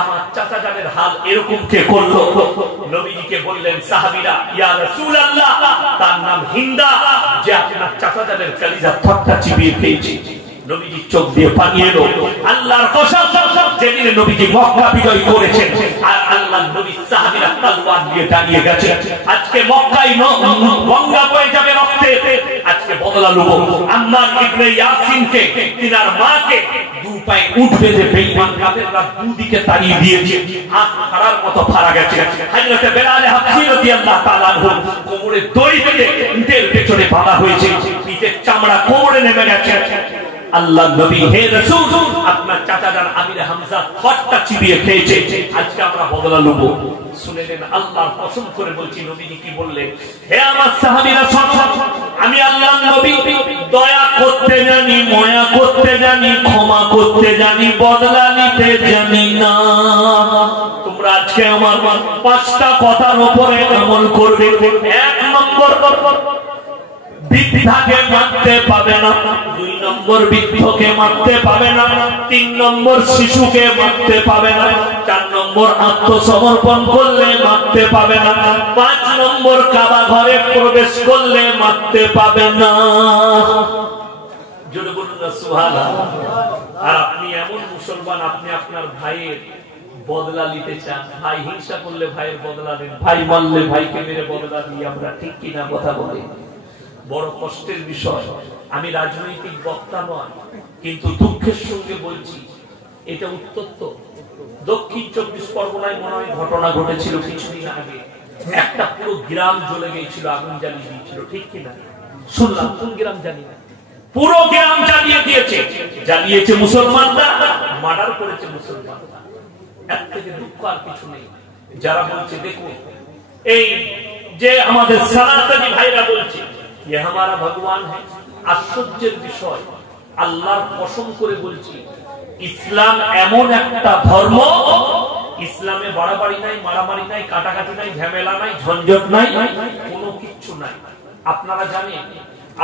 আমার চাচা জানের হাল এরকম কে করলো? নবীজিকে বললেন সাহাবীরা, ইয়া রাসূলুল্লাহ, তার নাম হিন্দা, যে আপনার চাচা জানের কলিজা ফাটটা চিবিয়ে খেয়েছে। নবীজি চোখ দিয়ে পানি এলো। আল্লাহর কসম, যেদিন নবীজি মক্কা বিজয় করেছেন আর আল্লাহর নবী সাহাবীরা তলোয়ার নিয়ে দাঁড়িয়ে গেছে। আজকে মক্কায় গঙ্গা বয়ে যাবে রক্তে। আজকে বদলা লুবো আম্মার ইবনে ইয়াসিনকে, তিনার মাকে দু পায়ে উঠ বেঁধে বেঈমান কাফেররা দুদিকে তাড়িয়ে দিয়েছে, হাত ফাড়ার মতো ফাড়া গেছে। হযরত বেলাল হাবশী রাদিয়াল্লাহু তাআলা আনহু কোমরে দড়ি বেঁধে উটের পেছনে বাঁধা হয়েছে, পিঠের চামড়া কোমরে নেমে গেছে। আল্লাহ নবী, হে রাসূল, আপনার চাচা জান আমির হামজা ফাটটা চিবিয়ে খেয়েছে, আজকে আমরা বদলা লব। শুনে নেন, আল্লাহর কসম করে বলছি, নবীজি কি বললেন? হে আমার সাহাবীরা শোনো, আমি আল্লাহর নবী দয়া করতে জানি, মায়া করতে জানি, ক্ষমা করতে জানি, বদলা নিতে জানি না। তোমরা আজকে আমার 5টা কথার উপরে আমল করবে। 1 নম্বর, বৃদ্ধাকে মারতে পাবে না। 2 নম্বর, বৃদ্ধকে মারতে পাবে না। 3 নম্বর, শিশুকে মারতে পাবে না। 4 নম্বর, আত্মসমর্পণ করলে মারতে পাবে না। 5 নম্বর, কাবা ঘরে প্রবেশ করলে মারতে পাবে না। জোরে বলুন না সুবহানাল্লাহ। আর আপনি এমন মুসলমান, আপনি আপনার ভাইয়ের বদলা নিতে চান। ভাই হিংসা করলে ভাইয়ের বদলা নেন, ভাই মারলে ভাইকে মেরে বদলা দিই আমরা, ঠিক কিনা কথা বলি? বড় কষ্টের বিষয়। আমি রাজনৈতিক বক্তা নয়, কিন্তু দুঃখের সঙ্গে বলছি, এটা উত্তপ্ত। দক্ষিণ 24 পরগনায় মনে হয় ঘটনা ঘটেছিল কিছুদিন আগে। একটা পুরো গ্রাম জ্বলে গিয়েছিল, আগুন জ্বালিয়ে দিয়েছিল, ঠিক কিনা? শুনলাম, কোন গ্রাম জানি না, পুরো গ্রাম জ্বালিয়ে দিয়েছে। জ্বালিয়েছে মুসলমানরা, মার্ডার করেছে মুসলমানরা। এর থেকে দুঃখ আর কিছু নেই। যারা বলছে, দেখুন, এই যে আমাদের সনাতনী ভাইরা বলছে ये हमारा भगवान है, आश्चर्যের বিষয়, আল্লাহর কসম করে বলছি, ইসলাম এমন একটা ধর্ম, ইসলামে বাড়াবাড়ি নাই, মারামারি নাই, কাটাকাটি নাই, ঝামেলা নাই, ঝঞ্ঝট নাই, কোনো কিচ্ছু নাই। আপনারা জানেন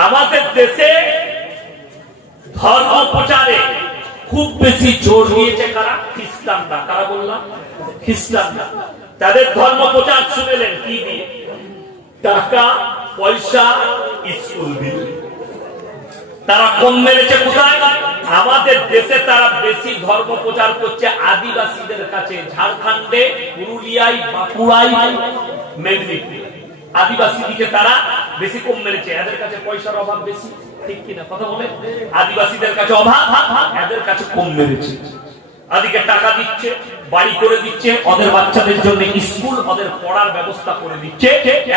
আমাদের দেশে ধর্ম প্রচারে খুব বেশি জোর দিয়েছে কারা? খ্রিস্টানরা। কারা বললাম? খ্রিস্টানরা। তাদের ধর্ম প্রচার শুনেলেন কি দিয়ে? টাকা, পয়সা, স্কুল দিয়ে। তারা কম মেরেছে কোথায়? আমাদের দেশে তারা বেশি ধর্ম প্রচার করছে আদিবাসীদের কাছে, ঝাড়খণ্ডে, পুরুলিয়ায়, বাঁকুড়ায়, মেদিনীপুরে। আদিবাসী দিকে তারা বেশি কম মেরেছে। এদের কাছে পয়সার অভাব বেশি, ঠিক কিনা কথা বলে? আদিবাসীদের কাছে অভাব, এদের কাছে কম মেরেছে। আদিকে টাকা দিচ্ছে, বাড়ি করে দিচ্ছে, ওদের বাচ্চাদের জন্য স্কুল, ওদের পড়ার ব্যবস্থা করে দিচ্ছে।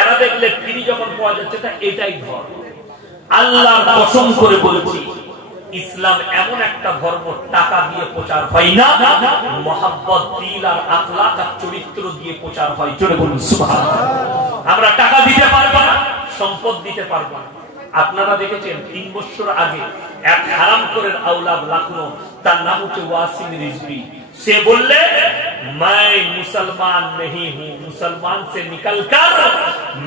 এরা দেখলে ফ্রি যখন পাওয়া যাচ্ছে, তা এটাই ধর্ম। আল্লাহর কসম করে বলছি, ইসলাম এমন একটা ধর্ম, টাকা দিয়ে প্রচার হয় না, মহব্বত, দিল আর আখলাক আর চরিত্র দিয়ে প্রচার হয়। জোরে বলুন সুবহানাল্লাহ। আমরা টাকা দিতে পারবো না, সম্পদ দিতে পারবো না। আপনারা দেখেছেন 3 বছর আগে এক হারাম করে আওলাদ লাখনো, তার নাম হচ্ছে ওয়াসিম রিজভী। সে বললে मैं मुसलमान नहीं हूं, मुसलमान से निकलकर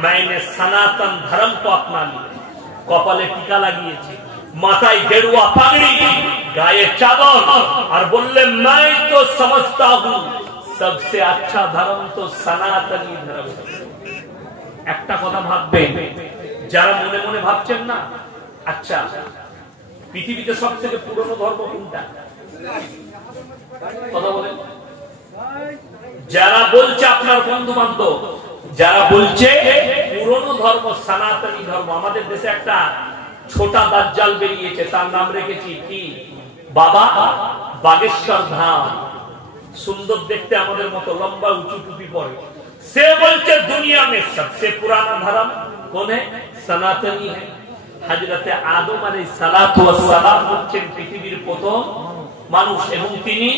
मैंने सनातन धर्म को अपना लिया। কপালে টিকা লাগিয়েছে, মাথায় গেরুয়া পাগড়ি, গায়ে চাদর, আর বললে मैं तो समझता हूं सबसे अच्छा धर्म तो सनातनी धर्म। একটা কথা ভাববেন, যারা মনে মনে ভাবছেন না, আচ্ছা পৃথিবীতে সবথেকে পুরনো ধর্ম কোনটা? কথা বলেন। যারা বলছে আপনার বন্ধু বান্ধব, যারা বলছে পুরনো ধর্ম সনাতনী ধর্ম, আমাদের দেশে একটা ছোটা দাজ্জাল বেরিয়েছে, তার নাম রেখেছি কি? বাবা বাগেশ্বর ধাম। সুন্দর দেখতে, আমাদের মতো লম্বা উঁচু টুপি পরে। সে বলছে দুনিয়া में सबसे पुराना धर्म कौन है? सनातनी है। হযরতে আদম আলাইহিস সালাতু ওয়াস সালাম হচ্ছেন পৃথিবীর প্রথম মানুষ এবং তিনি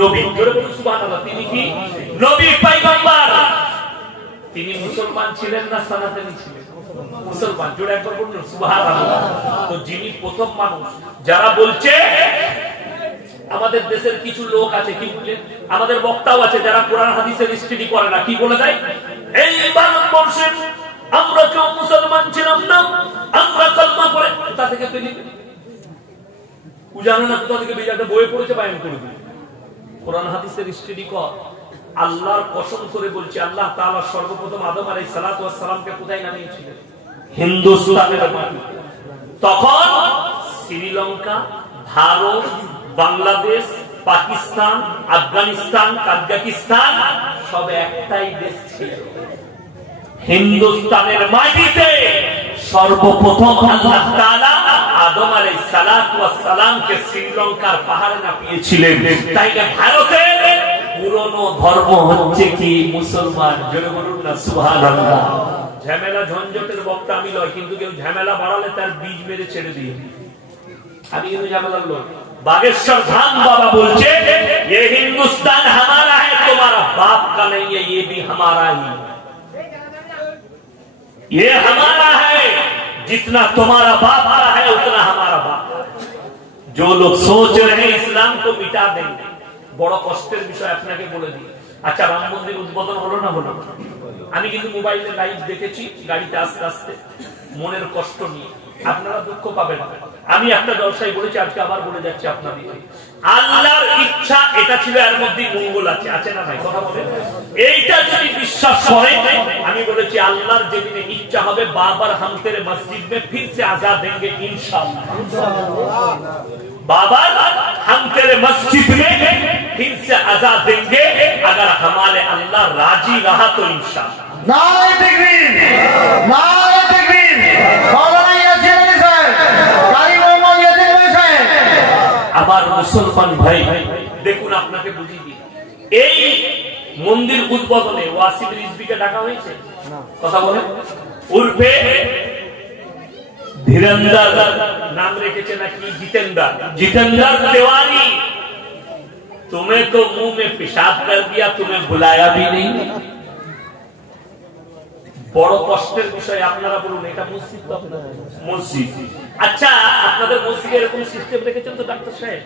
নবী। জোরে বলুন সুবহানাল্লাহ। তিনি কি নবী পয়গম্বর? তিনি মুসলমান ছিলেন না সনাতনী ছিলেন? মুসলমান। জোরে একবার বলুন সুবহানাল্লাহ। তো যিনি প্রথম মানুষ, যারা বলছে, আমাদের দেশের কিছু লোক আছে কি বলে, আমাদের বক্তাও আছে যারা কোরআন হাদিসের স্টাডি করে না, কি বলে দেয়, এই ভারতবর্ষে আমরা কেউ মুসলমান ছিলাম না, আমরা কলমা পড়ে কোথা থেকে পেলি? জানে না কোথা থেকে বেজাতে বই পড়েছে, বায়ান করে দিল। কোরআন হাদিসের স্টাডি কর। আল্লাহর কসম করে বলছি, আল্লাহ তাআলা সর্বপ্রথম আদম আলাইহিস সালাতু ওয়াস সালামকে কোথায় নামিয়েছিলেন? হিন্দুস্তানের মাটিতে। তখন শ্রীলঙ্কা, ভারত, বাংলাদেশ, পাকিস্তান, আফগানিস্তান, কাজাকিস্তান সব একটাই দেশ ছিল। হিন্দুস্তানের মাটিতে সর্বপ্রথম আল্লাহ তাআলা আদম আলাইহিস সালাতু ওয়াস সালামকে শ্রীলঙ্কার পাহাড়ে নামিয়েছিলেন। তাই না ভারতের পুরনো ধর্ম হচ্ছে কি? মুসলমান। জোরে বলুন না সুবহানাল্লাহ। ঝামেলা ঝঞ্ঝটের বক্তা আমি লয়, কিন্তু কেউ ঝামেলা বাড়ালে তার বীজ মেরে ছেড়ে দিয়ে। আমি কিন্তু ঝামেলার লোক। बागेश्वर धाम बाबा बोलचे, ये हिंदुस्तान हमारा है, तुम्हारा बाप का नहीं है, ये भी हमारा ही। ये हमारा है, जितना तुम्हारा बाप का है उतना हमारा बाप। जो लोग सोच रहे हैं इस्लाम को मिटा देंगे, बड़ा कष्टेर विषय আপনাকে বলে দিই। আচ্ছা, রাম মন্দির উদ্বোধন হলো না? হলো। আমি কিন্তু মোবাইলে লাইভ দেখেছি, গাড়িতে আস্তে আস্তে, মনের কষ্ট নিয়ে। আপনারা দুঃখ পাবেন। আমি একটা দর্শাই বলেছি, আজকে আবার বলে যাচ্ছি আপনাদের, আল্লাহর ইচ্ছা এটা ছিল, এর মধ্যে মঙ্গল আছে, আছে না নাই? কথা বলেন। এইটা যদি বিশ্বাস করে, আমি বলেছি আল্লাহর যেদিনে ইচ্ছা হবে, বাবার হাম তেরে মসজিদ में फिर से आजाद देंगे इंशाअल्लाह। बाबर हम तेरे मस्जिद में फिर से आजाद देंगे, अगर हमारे अल्लाह राजी रहा तो इंशाअल्लाह। नारे तकबीर, नारे तकबीर। আবার মুসলমান ভাই দেখুন, আপনাকে বুঝিয়ে দিই, এই মন্দির উদ্বোধনে ওয়াসিম রিজভিকে ডাকা হয়েছে? কথা বলে। উর্ফে ধীরেন্দ্র, নাম রেখেছে নাকি जितेंद्र, जितेंद्र तिवारी। तुम्हें तो मुंह में पेशाब कर दिया, तुम्हें बुलाया भी नहीं। বড় কষ্টের বিষয়। আপনারা বলুন, এটা মসজিদ তো আপনাদের মসজিদ। আচ্ছা, আপনাদের মসজিদে এরকম সিস্টেম রেখেছেন তো ডাক্তার সাহেব?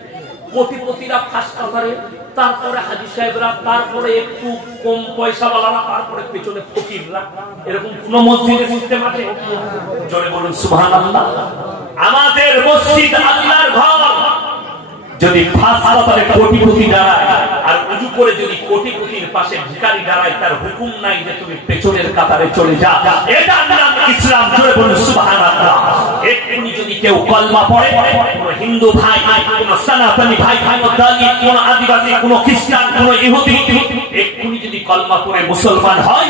কোটিপতিরা ফার্স্ট কাতারে, তারপরে হাজী সাহেবরা, তারপরে একটু কম পয়সাওয়ালারা, তারপরে পেছনে ফকিররা। এরকম কোন মসজিদের সিস্টেম আছে? জোরে বলুন সুবহানাল্লাহ। আমাদের মসজিদ আল্লাহর ঘর। যদি ফার্স্ট কাতারে কোটিপতি দাঁড়ায় আর উজু করে যদি কোটিপতির পাশে ভিখারি দাঁড়ায়, তার হুকুম নাই যে তুমি পেছনের কাতারে চলে যা। এটা নাম ইসলাম। জোরে বলুন সুবহানাল্লাহ। এক্ষুনি যদি কেউ কলমা পড়ে, কোন হিন্দু ভাই, কোন সনাতনী ভাই, কোন দলিত, কোন আদিবাসী, কোন খ্রিস্টান, কোন ইহুদি, এক্ষুনি যদি কলমা পড়ে মুসলমান হয়,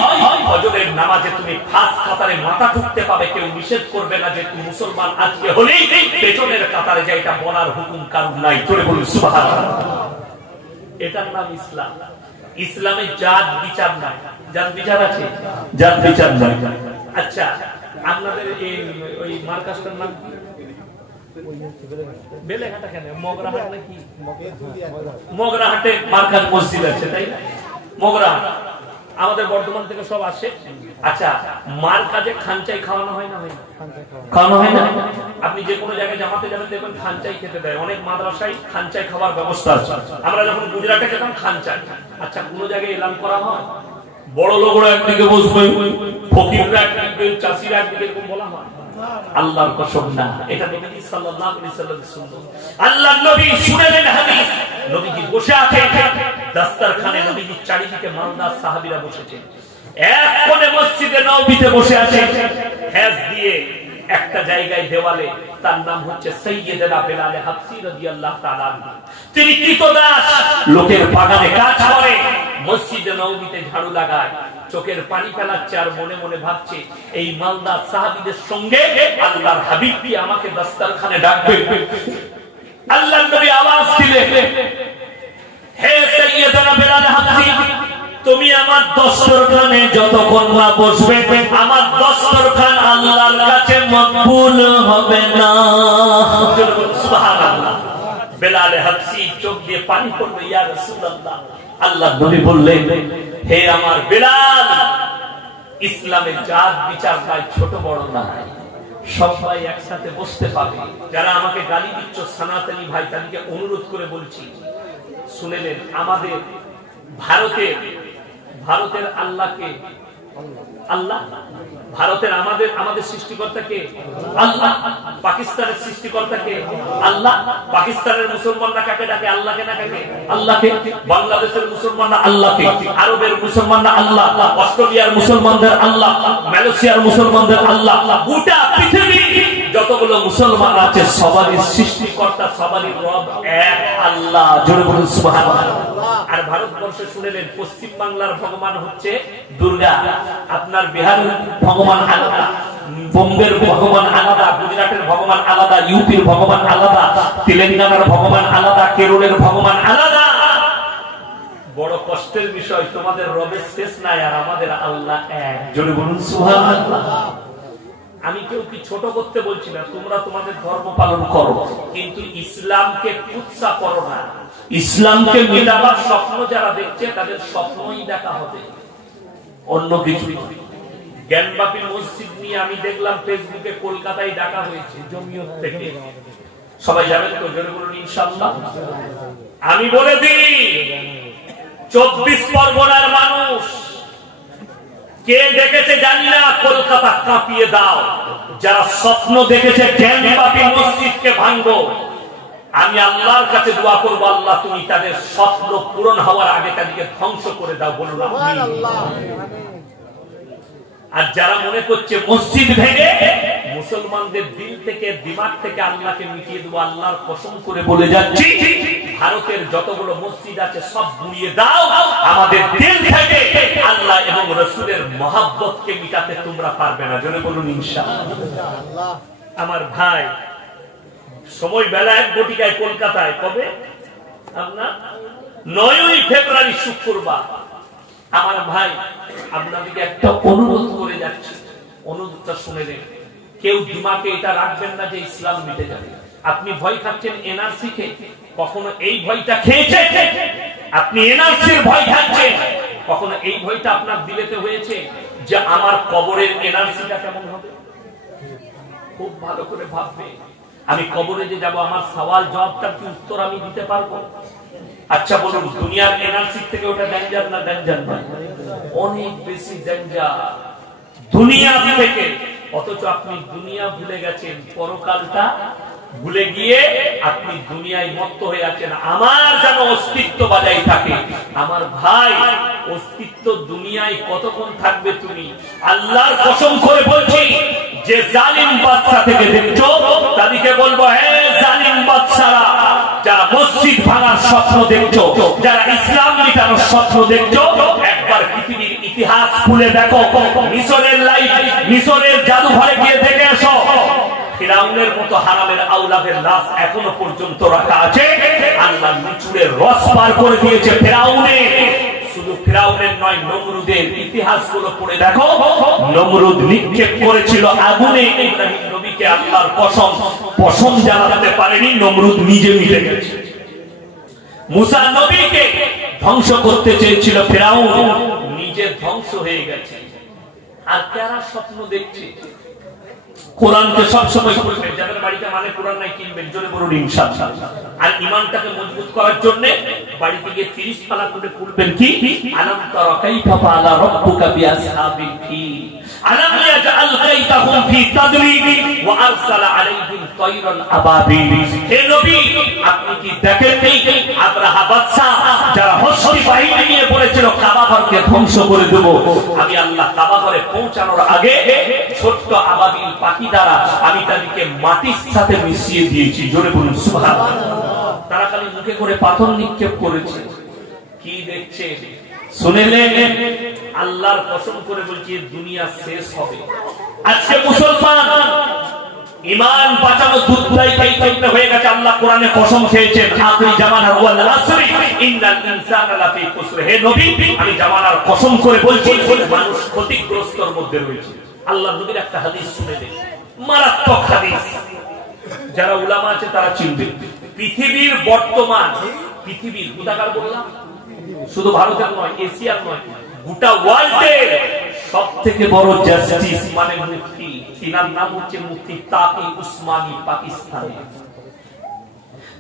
ফজরের নামাজে তুমি ফার্স্ট কাতারে মাথা ঠুকতে পাবে। কেউ নিষেধ করবে না যে তুমি মুসলমান আজকে হলেই পেছনের কাতারে যা, এটা বলার হুকুম কারণ নাই। জোরে বলুন সুবহানাল্লাহ। এটার নাম ইসলাম। ইসলামে জাত বিচার নাই। জাত বিচার আছে? জাত বিচার নাই। আচ্ছা, আপনাদের এই ওই মার্কাসটার নাম কি? বেলেঘাটা কেন? মগরাহাট নাকি? মগরাহাটে মার্কাস মসজিদ আছে, তাই না? মগরাহাট আমাদের বর্ধমান থেকে সব আসে। আচ্ছা, মার কাজে খানচাই খাওয়ানো হয় না? হয় না? খাওয়ানো হয় না? আপনি যে কোনো জায়গায় জামাতে যাবেন, দেখবেন খানচাই খেতে দেয়। অনেক মাদ্রাসায় খানচাই খাওয়ার ব্যবস্থা আছে। আমরা যখন গুজরাটে যেতাম খানচাই। আচ্ছা, কোন জায়গায় এলান করা হয়, বড় লোকরা একদিকে বসবে, ফকিররা একদিকে, চাষিরা একদিকে, এরকম বলা হয়? আল্লাহর কসম না, এটা নবী সাল্লাল্লাহু আলাইহি ওয়াসাল্লাম সুন্নাত। আল্লাহর নবী শুনেলেন হাদিস, নবীজি বসে আছেন দাস্তারখানে, নবীজির চারিদিকে মালদার সাহাবীরা বসেছেন, এক কোণে মসজিদে নববীতে বসে আছেন, হ্যাজ দিয়ে একটা জায়গায় দেওয়ালে, তার নাম হচ্ছে সাইয়্যিদুনা বেলাল হাবসি রাদিয়াল্লাহু তাআলা আনহু। তিনি কৃতদাস, লোকের বাগানে কাজ করে, মসজিদে নববীতে ঝাড়ু লাগায়, চোখের পানি ফেলাচ্ছে আর মনে মনে ভাবছে এই মালদার সাহাবীদের সঙ্গে আল্লাহর হাবিব কি আমাকে দাস্তারখানে ডাকবে। আল্লাহর নবী আওয়াজ দিলেন, হে সাইয়্যিদুনা বেলাল হাবসি, তুমি আমার দস্তরখানে যতক্ষণ না বসবে আমার দস্তরখান আল্লাহর কাছে মকবুল হবে না। সুবহানাল্লাহ। বেলাল হাবসি চোখ দিয়ে পানি পড়লো, ইয়া রাসূলুল্লাহ। আল্লাহর নবী বললেন, হে আমার বেলাল, ইসলামের জাত বিচার নাই, ছোট বড় নাই, সবাই একসাথে বসতে পাবে। যারা আমাকে গালি দিচ্ছ সনাতনী ভাই, তাদেরকে অনুরোধ করে বলছি, শুনেলেন আমাদের ভারতের আল্লাহকে, আল্লাহ ভারতের আমাদের সৃষ্টিকর্তাকে আল্লাহ, পাকিস্তানের সৃষ্টিকর্তাকে আল্লাহ। পাকিস্তানের মুসলমানরা কাকে ডাকে? আল্লাহকে না কাকে? আল্লাহকে। বাংলাদেশের মুসলমানরা আল্লাহকে, আরবের মুসলমানরা আল্লাহ, অস্ট্রেলিয়ার মুসলমানদের আল্লাহ, মালয়েশিয়ার মুসলমানদের আল্লাহ, গোটা পৃথিবী যতগুলো মুসলমান আছে সবারই সৃষ্টিকর্তা, সবারই রব এক আল্লাহ। জোরে বলুন সুবহানাল্লাহ। আর ভারতবর্ষে শুনেলেন পশ্চিম বাংলার ভগবান হচ্ছে দুর্গা, আপনার বিহারের ভগবান আলাদা, বোম্বের ভগবান আলাদা, গুজরাটের ভগবান আলাদা, ইউপির ভগবান আলাদা, তেলেঙ্গানার ভগবান আলাদা, কেরলের ভগবান আলাদা। বড় কষ্টের বিষয়, তোমাদের রবের শেষ নাই আর আমাদের আল্লাহ এক। জোরে বলুন সুবহানাল্লাহ। আমি কেউ কি ছোট করতে বলছি না, তোমরা তোমাদের ধর্ম পালন করো, কিন্তু ইসলামকে কুৎসা করো না। ইসলামকে মিটাবার স্বপ্ন যারা দেখছে তাদের স্বপ্নই দেখা হবে, অন্য কিছু। জ্ঞানবাপী মসজিদ নিয়ে আমি দেখলাম ফেসবুকে কলকাতায় ডাকা হয়েছে জমিয়ত থেকে, সবাই যাবেন তো? জোরে বলুন ইনশাআল্লাহ। আমি বলে দিই 24 পরগনার মানুষ কে দেখেছে জানি না, কলকাতা কাঁপিয়ে দাও। যারা স্বপ্ন দেখেছে জ্ঞানবাপী মসজিদকে ভাঙবো, আমি আল্লাহর কাছে দোয়া করবো, আল্লাহ তুমি তাদের স্বপ্ন পূরণ হওয়ার আগে তাদেরকে ধ্বংস করে দাও। বলুন আমিন। আর যারা মনে করছে মসজিদ ভেঙে মুসলমানদের দিল থেকে, দিমাগ থেকে আল্লাহকে মিটিয়ে দেবো, আল্লাহর কসম করে বলে যাচ্ছি, ভারতের যতগুলো মসজিদ আছে সব গুঁড়িয়ে দাও, আমাদের দিল থেকে আল্লাহ এবং রাসূলের মহব্বতকে মিটাতে তোমরা পারবে না। জোরে বলুন ইনশাআল্লাহ। আমার ভাই, সময় বেলা 1 ঘটিকায় কলকাতায়, কবে? আপনার 9ই ফেব্রুয়ারি শুক্রবার। আমার ভাই, আপনাদেরকে একটা অনুরোধ করে যাচ্ছি, অনুরোধটা শুনে নেন। কেউ দিমাগে এটা রাখবেন না যে ইসলাম মিটে যাবে। আপনি ভয় খাচ্ছেন এনআরসি কে, কখনো এই ভয়টা খেয়েছেন? আপনি এনআরসির ভয় খাচ্ছেন, কখনো এই ভয়টা আপনার দিলেতে হয়েছে যে আমার কবরের এনআরসিটা কেমন হবে? খুব ভালো করে ভাববে, আমি কবরে যে যাব আমার সওয়াল জবাবটার কি উত্তর আমি দিতে পারবো? আচ্ছা বলুন, দুনিয়ার এনআরসি থেকে ওটা ডেঞ্জার না ডেঞ্জার নয়? অনেক বেশি ডেঞ্জার দুনিয়া থেকে। অথচ আপনি দুনিয়া ভুলে গেছেন, পরকালটা ভুলে গিয়ে আপনি দুনিয়ায় মত্ত হয়ে আছেন। আমার যেন অস্তিত্ব বজায় থাকে। আমার ভাই, অস্তিত্ব দুনিয়ায় কতক্ষণ থাকবে তুমি? আল্লাহর কসম করে বলছি, যে জালিম বাদশা থেকে দেখছো তাদেরকে বলবো, হে জালিম বাদশারা, যারা মসজিদ ভাঙার স্বপ্ন দেখছো, যারা ইসলাম মিটানোর স্বপ্ন দেখছো, একবার পৃথিবীর ইতিহাস খুলে দেখো। মিশরের জাদুঘরে গিয়ে দেখে এসো, ফিরাউনের মতো হারামের আওলাদের লাশ এখনো পর্যন্ত রাখা আছে। আল্লাহ নিচুড়ের রস পার করে দিয়েছে ফিরাউনে। শুধু ফিরাউনের নয়, নমরুদের ইতিহাসগুলো পড়ে দেখো। নমরুদ নিক্ষেপ করেছিল আগুনে, ইব্রাহিম নবীকে আল্লাহর কসম পশম জ্বালাতে পারেনি, নমরুদ নিজে মিলে গেছে। মুসা নবীকে ধ্বংস করতে চেয়েছিল ফিরাউন, নিজে ধ্বংস হয়ে গেছে। আর কারা স্বপ্ন দেখছে? কোরআনকে সবসময় পড়বেন, যাদের বাড়িতে মানে কোরআন নাই কিনবেন, জোরে বলুন ইনশাআল্লাহ। আর ঈমানটাকে মজবুত করার জন্য বাড়িতে গিয়ে 30 পারা করে পড়বেন কি? আলাম তারা কাইফা ফাআলা রাব্বুকা বিআসহাবিল ফিল, আলাম ইয়াজআল রাআইতাহুম ফি তাদরিবি ওয়া আরসালা আলাইহিম তায়রান আবাবিল। হে নবী, আপনি কি দেখেন নেই আবরাহা বাদশা যারা হস্তি বাহিনী নিয়ে বলেছিল কাবা ঘরকে ধ্বংস করে দেব, আমি আল্লাহ কাবা ঘরে পৌঁছানোর আগে ছোট্ট আবাবিল পাখি দ্বারা আমি তাদেরকে মাটির সাথে মিশিয়ে দিয়েছি। জোরে বলুন সুবহানাল্লাহ। তারা খালি মুখে করে পাথর নিক্ষেপ করেছে। কি দেখছে শুনেলেন? আল্লাহর কসম করে বলছি দুনিয়া শেষ হবে। আজকে মুসলমান ঈমান বাঁচানো দুধটাই পাইতে হয়ে গেছে। আল্লাহ কোরআনে কসম খেয়েছেন আখিরি জামানার ওয়াল আসরি ইন্নাল ইনসানা লাফি খুসর। হে নবী, আমি জামানার কসম করে বলছি মানুষ ক্ষতিগ্রস্তর মধ্যে রয়েছে। আল্লাহ নবীর একটা হাদিস শুনে দেন, মারাত্মক হাদিস। যারা উলামা আছে তারা চিনবে। পৃথিবীর বর্তমান পৃথিবীর গোটাকার বললাম, শুধু ভারতের নয়, এশিয়ার নয়, গোটা ওয়ার্ল্ডের সবথেকে বড় জাস্টিস মানে মুফতি, তিনার নাম হচ্ছে মুফতি তাকি উসমানী, পাকিস্তানি।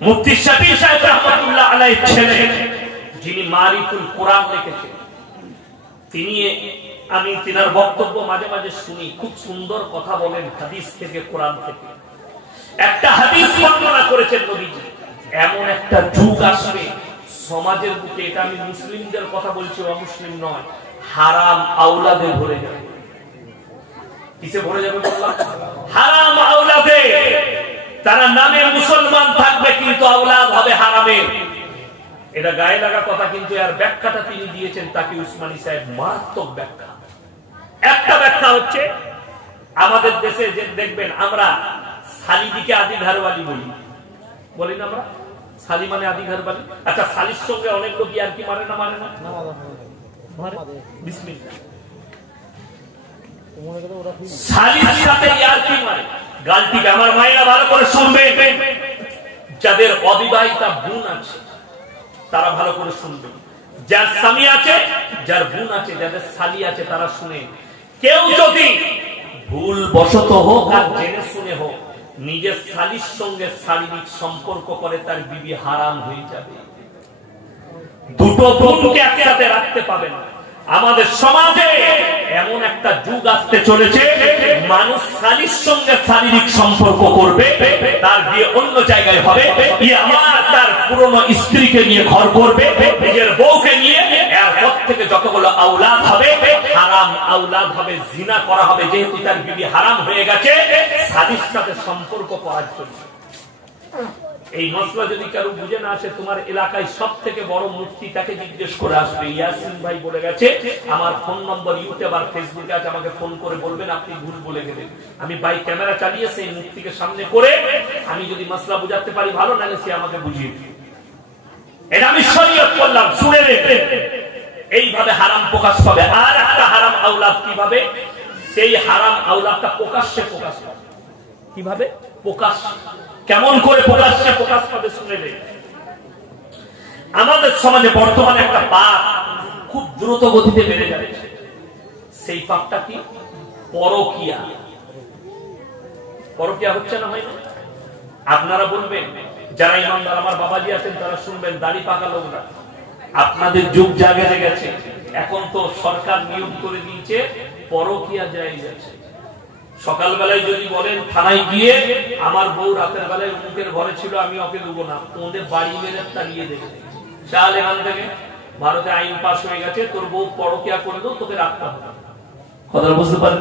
মুফতি শফি সাহেব রাহমাতুল্লাহ আলাইহির ছেলে, যিনি মারিফুল কোরআন লিখেছেন, তিনি আমি তিনার বক্তব্য মাঝে মাঝে শুনি, খুব সুন্দর কথা বলেন হাদিস থেকে, কোরআন থেকে। একটা হাদিস বর্ণনা করেছেন নবীজি, এমন একটা যুগ আসবে সমাজের বুকে, এটা আমি মুসলিমদের কথা বলছি, অমুসলিম নয়, হারাম আওলাদে ভরে যাবে। কিসে ভরে যাবে বললাম? হারাম আওলাদে। তারা নামে মুসলমান থাকবে কিন্তু আওলাদ হবে হারামের। এটা গায়ে লাগা কথা, কিন্তু এর ব্যাখ্যাটা তিনি দিয়েছেন তাকি উসমানী সাহেব, মারাত্মক ব্যাখ্যা। একটা ব্যাখ্যা হচ্ছে, আমাদের দেশে যে দেখবেন আমরা শালিদিকে আদি ঘরওয়ালি বলি না আমরা? শালি মানে আদি ঘরওয়ালি। আচ্ছা, শালির সঙ্গে অনেক লোক আর কি মারে না? মারে না? বিসমিল্লাহ। শালির সাথে আর কি মারে? গালটিকে। আমার মায়েরা ভালো করে শুনবে, যাদের অবিবাহিতা বোন আছে তারা ভালো করে শুনবে, যার স্বামী আছে, যার বোন আছে, যাদের শালি আছে তারা শুনে। কেউ যদি ভুল বশত হোক আর জেনে শুনে হোক নিজের শালির সঙ্গে শারীরিক সম্পর্ক করে, তার বিবি হারাম হয়ে যাবে। দুটো বোনকে একসাথে রাখতে পাবে না। আমাদের সমাজে এমন একটা যুগ আসতে চলেছে, মানুষ শালীর সঙ্গে শারীরিক সম্পর্ক করবে, তার বিয়ে অন্য জায়গায় হবে, আমার তার পুরনো স্ত্রীকে নিয়ে ঘর করবে, নিজের বউকে নিয়ে, এরপর থেকে যতগুলো আওলাদ হবে হারাম আওলাদ হবে, জিনা করা হবে, যেহেতু তার বিবি হারাম হয়ে গেছে শালীর সাথে সম্পর্ক করার জন্য। এই মসলা যদি কারো বুঝে না আসে, তোমার এলাকায় সব থেকে বড় মুফতি, তাকে জিজ্ঞেস করে আসবে। ইয়াসিন ভাই বলে গেছে, আমার ফোন নম্বর ইউটিউব আর ফেসবুকে আছে, আমাকে ফোন করে বলবেন আপনি ভুল বলে গেলেন। আমি বাই ক্যামেরা চালিয়ে সেই মুফতিকে সামনে করে আমি যদি মসলা বুঝাতে পারি ভালো, নাহলে সে আমাকে বুঝিয়ে দিবে। এটা আমি শরীয়ত করলাম, শুনে নেবেন। এইভাবে হারাম প্রকাশ পাবে। আর একটা হারাম আওলাদ কিভাবে? সেই হারাম আওলাদটা প্রকাশ্যে প্রকাশ পাবে। কিভাবে প্রকাশ? কেমন করে প্রকাশ্যে প্রকাশ পাবে শুনে নেই। আমাদের সমাজে বর্তমানে একটা পাপ খুব দ্রুত গতিতে বেড়ে যাচ্ছে। সেই পাপটা কি? পরকীয়া। পরকীয়া হচ্ছে না, হয় না? আপনারা বলবেন, যারা ইমানদার আমার বাবাজি আছেন তারা শুনবেন, দাড়ি পাকা লোকরা, আপনাদের যুগ জাগে গেছে। এখন তো সরকার নিয়ম করে দিয়েছে পরকীয়া জায়েজ আছে। সকালবেলায় যদি বলেন থানায় গিয়ে আমার বউ রাতের বেলায় মুখের ঘরে ছিল, আমি ওকে দেবো না, তোমাদের বাড়ি মেরে তাড়িয়ে দেবে। চাল এখান থেকে, ভারতে আইন পাস হয়ে গেছে, তোর বউ পরকীয়া করে দেবো, তোকে রাখতে হবে। কথা বুঝতে পারেন?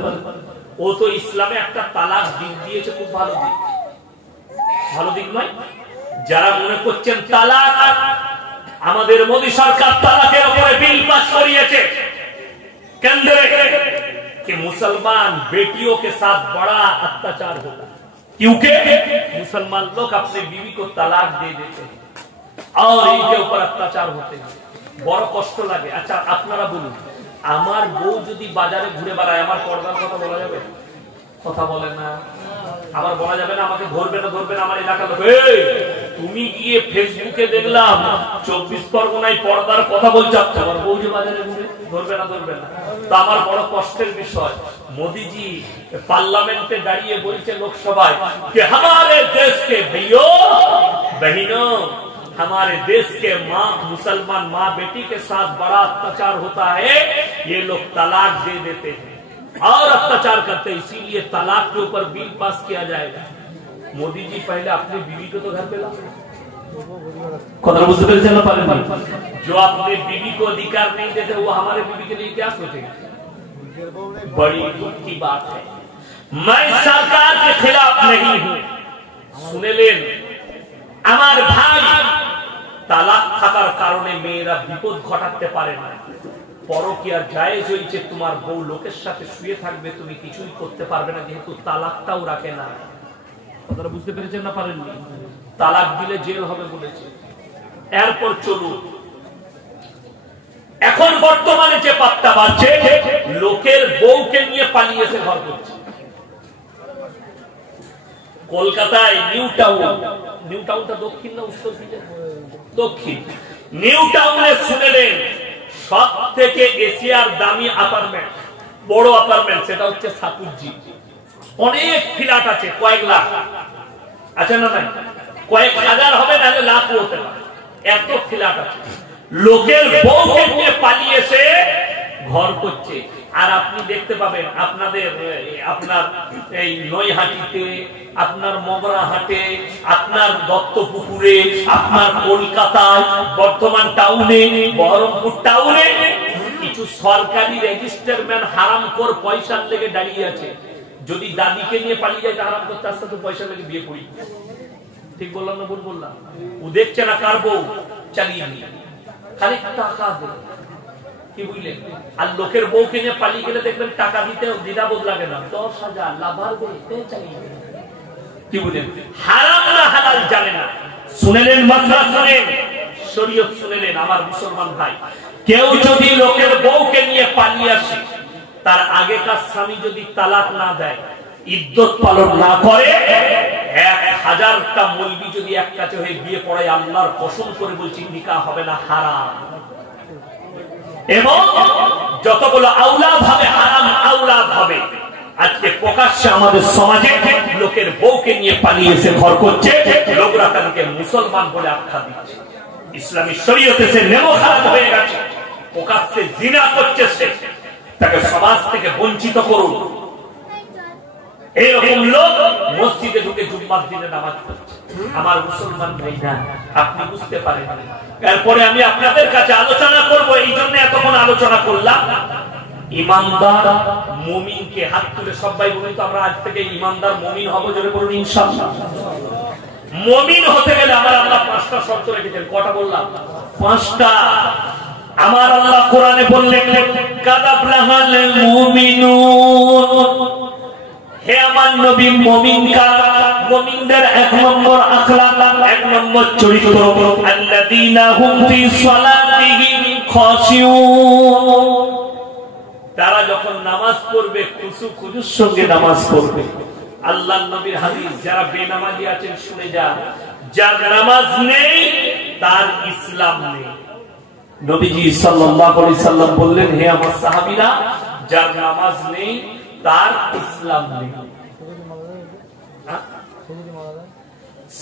ও তো ইসলামে একটা তালাক দিক দিয়েছে, খুব ভালো দিক। ভালো দিক নয়? যারা মনে করছেন তালাক, আমাদের মোদী সরকার তালাকের উপরে বিল পাস করিয়েছে কেন্দ্রে, कि मुसलमान बेटियों के साथ बड़ा अत्याचार होता है, क्योंकि मुसलमान लोग अपने बीवी को तलाक दे देते हैं और इनके ऊपर अत्याचार होते हैं। बड़ा कष्ट लगे। अच्छा, আপনারা বলুন, আমার বউ যদি বাজারে ঘুরে বেড়ায়, আমার পর্দার কথা বলা যাবে? কথা বলে না। আবার বলা যাবে না আমাকে ধরবে না, ধরবে না আমার এলাকার লোক। তুমি গিয়ে ফেসবুকে দেখলাম 24 পরগনায় পর্দার কথা বলছো, আমার বউ যে বাজারে ঘুরে, ধরবে না, ধরবে না। তো আমার বড় কষ্টের বিষয়, মোদীজি পার্লামেন্টে দাঁড়িয়ে বলছে লোকসভায় कि हमारे देश के भाइयों बहनों, हमारे देश के माँ मुसलमान माँ बेटी के साथ बड़ा अत्याचार होता है, ये लोग तलाक दे देते हैं। और अत्याचार करते हैं, इसीलिए तलाक के ऊपर बिल पास किया जाएगा। मोदी जी पहले अपने बीवी को तो घर पे लाओ, जो अपने बीवी को अधिकार नहीं देते वो हमारे बीवी के लिए क्या सोचेंगे? बड़ी दुख की बात है। मैं सरकार के खिलाफ नहीं हूं, শুনে নেন আমার ভাই, তালাক থাকার কারণে মেয়েরা বিপদ ঘটাতে পারে না। পরকীয়া জায়েজ হয়েছে, তোমার বউ লোকের সাথে শুয়ে থাকবে, তুমি কিছুই করতে পারবে না, যেহেতু তালাকটাও রাখে না। কথাটা বুঝতে পেরেছেন না পারেননি? তালাক দিলে জেল হবে বলেছে। এরপর চলুন, এখন বর্তমানে যে পাত্তা বাড়ছে, লোকের বউকে নিয়ে পালিয়েছে ঘর করছে। কলকাতায় নিউ টাউনটা দক্ষিণ না উত্তর দিকে? দক্ষিণ। নিউ টাউনে শুনেলেন সব থেকে এশিয়ার দামি অ্যাপার্টমেন্ট, বড় অ্যাপার্টমেন্ট, সেটা হচ্ছে সাকুজি। অনেক ফ্ল্যাট আছে, কয়েক লাখ আছে না? নাই, কয়েক হাজার হবে, নাহলে লাখ হতে পারে, এত ফ্ল্যাট আছে। লোকের বউকে নিয়ে পালিয়েছে ঘর করছে। আর আপনি দেখতে পাবেন আপনার এই নৈহাটিতে, আপনার মগরাহাটে, আপনার দত্তপুকুরে, আপনার কলকাতায়, বর্ধমান টাউনে, বহরমপুর টাউনে কিছু সরকারি রেজিস্টারম্যান হারামখোর পয়সার লেগে দাঁড়িয়ে আছে। যদি দাদিকে নিয়ে পালিয়ে যায় হারাম করতে, আসতে তো পয়সা লেগে বিয়ে করি। ঠিক বললাম না ভুল বললাম? ও দেখছে না কার বউ চালিয়ে নিয়ে, খালি টাকা দেয়। কি বুঝলেন? আর লোকের বউকে নিয়ে পালিয়ে গেলে দেখবেন টাকা দিতে দ্বিধাবোধ লাগে না, 10,000 লাভার চালিয়ে। কি বুঝলেন? হারাম না হালাল জানে না। শুনেলেন মাসলা, শুনেন শরীয়ত, শুনেলেন আমার মুসলমান ভাই, কেউ যদি লোকের বউকে নিয়ে পালিয়ে আসে, তার আগেকার স্বামী যদি তালাক না দেয়, ইদ্যত পালন না করে, 1000টা মৌলবি যদি এক কাছে হয়ে বিয়ে পড়ায়, আল্লাহর কসম করে বলছি নিকাহ হবে না, হারাম। এবং যতগুলো আওলাদ হবে হারাম আওলাদ হবে। আজকে প্রকাশ্যে আমাদের সমাজে লোকের বউকে নিয়ে পালিয়েছে ঘর করছে, লোকরা তাকে মুসলমান বলে আখ্যা দিচ্ছে। ইসলামী শরীয়তে সে নেমো খারাপ হয়ে গেছে, প্রকাশ্যে জিনা করছে, সে তাকে সমাজ থেকে বঞ্চিত করুন। এরকম লোক মসজিদে ঢুকে জুম্মার দিনে নামাজ পড়ছে। আমার মুসলমান ভাইরা, আপনি বুঝতে পারেন। এরপরে আমি আপনাদের কাছে আলোচনা করব, এই জন্য এতক্ষণ আলোচনা করলাম। ইমানদার মুমিনকে হাত তুলে সবাই বলি তো আমরা আজ থেকে ইমানদার মুমিন হব, জোরে বলুন ইনশাআল্লাহ। মুমিন হতে গেলে আমার আল্লাহ 5টা শর্ত রেখেছেন। কটা বললাম? 5টা। আমার আল্লাহ কোরআনে বললেন, কাদাবলাহাল মুমিনুন। হে আমার নবী, মুমিন কারা? মুমিনদের 1 নম্বর আখলাক, 1 নম্বর চরিত্র, আল্লাযীনা হুম ফি সালাতিহিম খাশিউন। তারা যখন নামাজ পড়বে খুশু-খুজুর সঙ্গে নামাজ পড়বে। আল্লাহর নবীর হাদিস, যারা বেনামাজি আছেন শুনে যান, যার নামাজ নেই তার ইসলাম নেই। নবীজি সাল্লাল্লাহু আলাইহি সাল্লাম বললেন, হে আমার সাহাবীরা, যার নামাজ নেই তার ইসলাম নেই।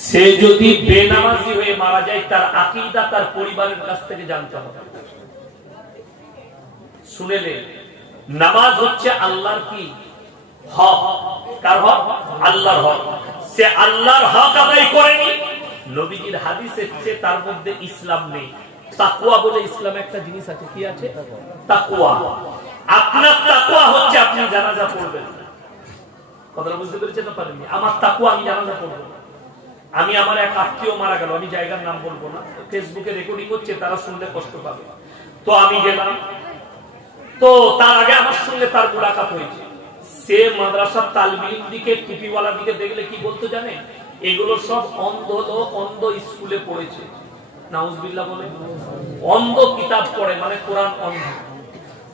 সে যদি বেনামাজি হয়ে মারা যায়, তার আকীদা তার পরিবারের কাছ থেকে জানতে হবে। শুনেলে, নামাজ হচ্ছে আল্লাহর কি হক। কার হক? আল্লাহর হক। সে আল্লাহর হক আদায় করেনি, নবীজির হাদিসে তার মধ্যে ইসলাম নেই। তাকওয়া বলে ইসলাম একটা জিনিস আছে। কি আছে? তাকওয়া। আপনার তাকওয়া হচ্ছে আপনি জানাজা পড়বেন। কথাটা বুঝতে পেরেছেন না পারেননি? আমার তাকওয়া, আমি জানাজা পড়ব না। আমি আমার এক আত্মীয় মারা গেল, আমি জায়গার নাম বলবো না, ফেসবুকে রেকর্ডিং হচ্ছে, তারা শুনলে কষ্ট পাবে। তো আমি গেলাম, তো তার আগে আমার সঙ্গে তার মুলাকাত হয়েছে। সে মাদ্রাসার তালবিম দিকে, টুপিওয়ালা দিকে দেখলে কি বলতো জানে? এগুলো সব অন্ধ লোক, অন্ধ স্কুলে পড়েছে। নাউজুবিল্লাহ বলে, অন্ধ কিতাব পড়ে, মানে কোরআন অন্ধ।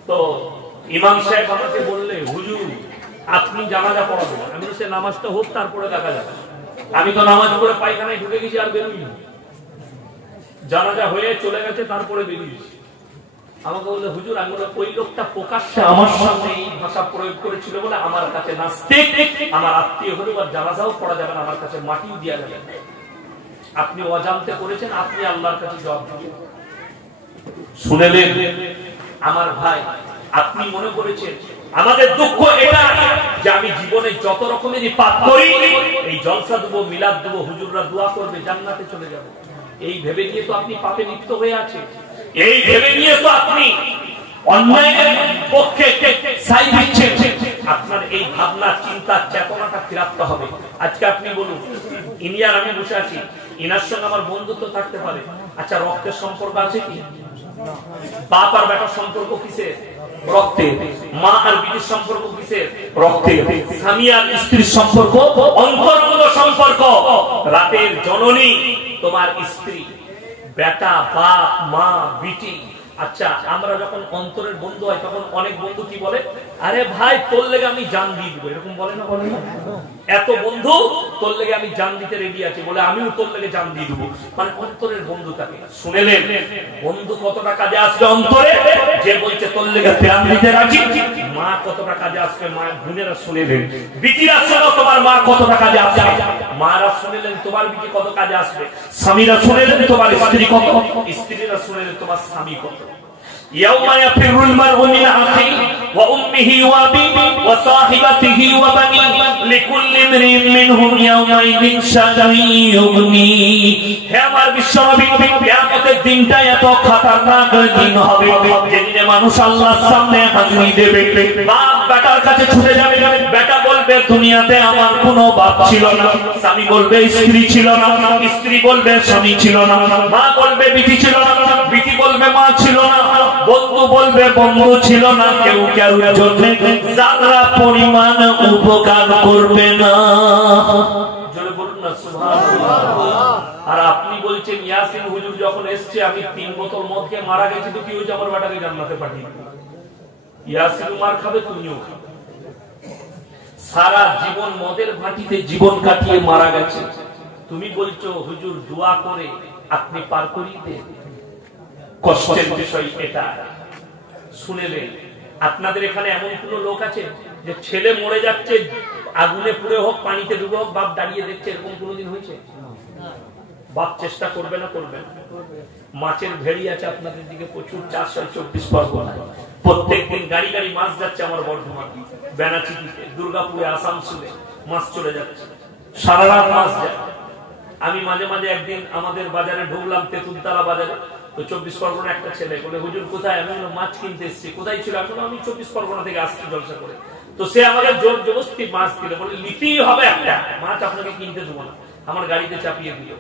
তো ইমাম সাহেব আমাকে বললে, হুজুর আপনি জানাজা পড়াবেন। আমি সে নামাজটা হোক, তারপরে দেখা যাবে। আমি তো নামাজ পড়ে পায়খানায় ঢুকে গেছি, আর বেরোইনি। জানাজা হয়ে চলে গেছে, তারপরে বেরিয়েছি। আমাকে বললে, হুজুর, আমি বললাম ওই লোকটা প্রকাশ্যে আমার সামনে এই ভাষা প্রয়োগ করেছিল বলে আমার কাছে নাস্তিক, আমার আত্মীয় হলেও আর জানাজাও পড়া যাবে না, আমার কাছে মাটিও দেওয়া যাবে না। আপনি অজান্তে করেছেন, আপনি আল্লাহর কাছে জবাব দিবেন। শুনেলেন আমার ভাই, আপনি মনে করেছেন আমাদের দুঃখ এটা যে আমি জীবনে যত রকমেরই পাপ করি, এই জলসা দেবো, মিলাদ দেবো, হুজুররা দোয়া করবে, জান্নাতে চলে যাব, এই ভেবে নিয়ে তো আপনি পাপে লিপ্ত হয়ে আছে। এই ভেবে নিয়ে তো আপনি অন্যায়ের পক্ষে সাই দিচ্ছেন। আপনার এই ভাবনা, চিন্তা, চেতনাটা ফিরাতে হবে। আজকে আপনি বলুন, ইনিয়ার আমি বসে আছি, ইনার সঙ্গে আমার বন্ধুত্ব থাকতে পারে, আচ্ছা রক্তের সম্পর্ক আছে কি? বাপ আর বেটার সম্পর্ক কিসের? রক্তে। মা আর বিটির সম্পর্ক কিসের? রক্তে। স্বামী আর স্ত্রীর সম্পর্ক অন্তরঙ্গ সম্পর্ক। রাতের জননী তোমার স্ত্রী, বেটা, বাপ, মা, বিটি। আচ্ছা, আমরা যখন অন্তরের বন্ধু হয় তখন অনেক বন্ধু কি বলে, আরে ভাই তোর লেগে আমি জান দিয়ে দেবো, এরকম বলে না? বলে না? এত বন্ধু, তোর লেগে আমি জান দিতে রেডি আছি, বলে আমিও তোর লেগে জান দিয়ে দেবো, মানে অন্তরের বন্ধু থাকে। শুনেলেন বন্ধু কতটা কাজে আসবে অন্তরে? যে বলছে তোর লেগে প্রাণ দিতে রাজি। মা কতটা কাজে আসবে? মা বোনেরা শুনেলেন। বিটিরা শোনো, তোমার মা কতটা কাজে আসবে। মারা শুনেলেন তোমার বিটি কত কাজে আসবে। স্বামীরা শুনেলেন তোমার স্ত্রী কত, স্ত্রীরা শুনেলেন তোমার স্বামী কত। يوم يفر المرء من أخيه وأمه وأبيه وصاحبته وبنيه لكل امرئ منهم يومئذ شأن يغنيه। হে আমার বিশ্বনবী, কিয়ামতের দিনটা এত খতরনাক দিন হবে যেদিনে মানুষ আল্লাহর সামনে হাজির দেবে। বাপ বেটার কাছে ছুটে যাবে, বেটা বলবে দুনিয়াতে আমার কোনো বাপ ছিল না, স্বামী বলবে স্ত্রী ছিল না, স্ত্রী বলবে স্বামী ছিল না, মা বলবে বিটি ছিল না, বিটি বলবে মা ছিল না, বন্ধু বলবে বন্ধু ছিল না, কেউ কারোর জন্য যারা পরিমাণ উপকার করবে না। জোরে বলুন না সুবহানাল্লাহ। আর আপনি বলছেন ইয়াসিন হুজুর যখন এসছে আমি 3 বোতল মদ খেয়ে মারা গেছি, তো কি হয়েছে? আমার বেটাকে জান্নাতে পাঠিয়ে দিল। ইয়াসিন মার খাবে, তুমিও খাবে। সারা জীবন মদের ভাটিতে জীবন কাটিয়ে মারা গেছে, তুমি বলছো হুজুর দোয়া করে আপনি পার করিয়ে দেন। কষ্টের বিষয় এটা। শুনেলেন আপনাদের এখানে এমন কোন লোক আছে যে ছেলে মরে যাচ্ছে, আগুনে পুড়ে হোক, পানিতে ডুবে হোক, বাপ দাঁড়িয়ে দেখছে, এরকম কোনোদিন হয়েছে? বাপ চেষ্টা করবে না? করবে না। মাছের ভেড়ি আছে আপনাদের দিকে প্রচুর, 424 পরগনায় প্রত্যেকদিন গাড়ি গাড়ি মাছ যাচ্ছে। আমার বর্ধমান, বেনাচিটিতে, দুর্গাপুরে, আসানসোলে মাছ চলে যাচ্ছে, সারা রাত মাছ যায়। আমি মাঝে মাঝে একদিন আমাদের বাজারে ঢুকলাম, তেঁতুলতলা বাজারে, তো 24 পরগনা একটা ছেলে বলে হুজুর কোথায়? আমি মাছ কিনতে এসেছি। কোথায় ছিল? এখন আমি 24 পরগনা থেকে আসছি জলসা করে। তো সে আমাকে জোর জবরদস্তি মাছ দিল, বলে নিতেই হবে একটা মাছ, আপনাকে কিনতে দেবো না। আমার গাড়িতে চাপিয়ে দিল।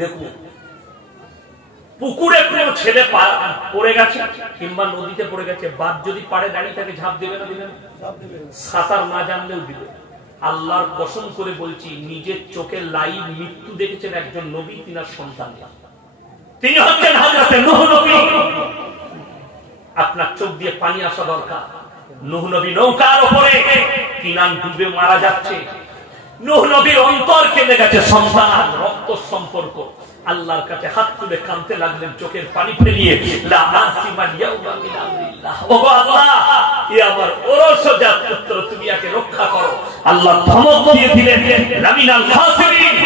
দেখুন পুকুরে কোনো ছেলে পড়ে গেছে কিংবা নদীতে পড়ে গেছে, বাদ যদি পারে দাঁড়িয়ে তাকে ঝাঁপ দেবে না? দিবে না? সাঁতার না জানলেও দিবে। আল্লাহর কসম করে বলছি, নিজের চোখে লাইভ মৃত্যু দেখেছেন একজন নবী, তিনার সন্তান, তিনি হচ্ছেন হযরত নূহ নবী। আপনার চোখ দিয়ে পানি আসা দরকার। নূহ নবী নৌকার উপরে, কিনান ডুবে মারা যাচ্ছে, নূহ নবীর অন্তর কেঁদে গেছে, সন্তান, রক্ত সম্পর্ক। আল্লাহর কাছে হাত তুলে কাঁদতে লাগলেন, চোখের পানি ফেলিয়ে, লা আসিমা ইয়াউমা মিন আমরিল্লাহ। ওগো আল্লাহ, এ আমার ওরসজাত পুত্র, তুমি একে রক্ষা করো। আল্লাহ ধমক দিয়ে দিলেন, লামিনাল খাসিরিন,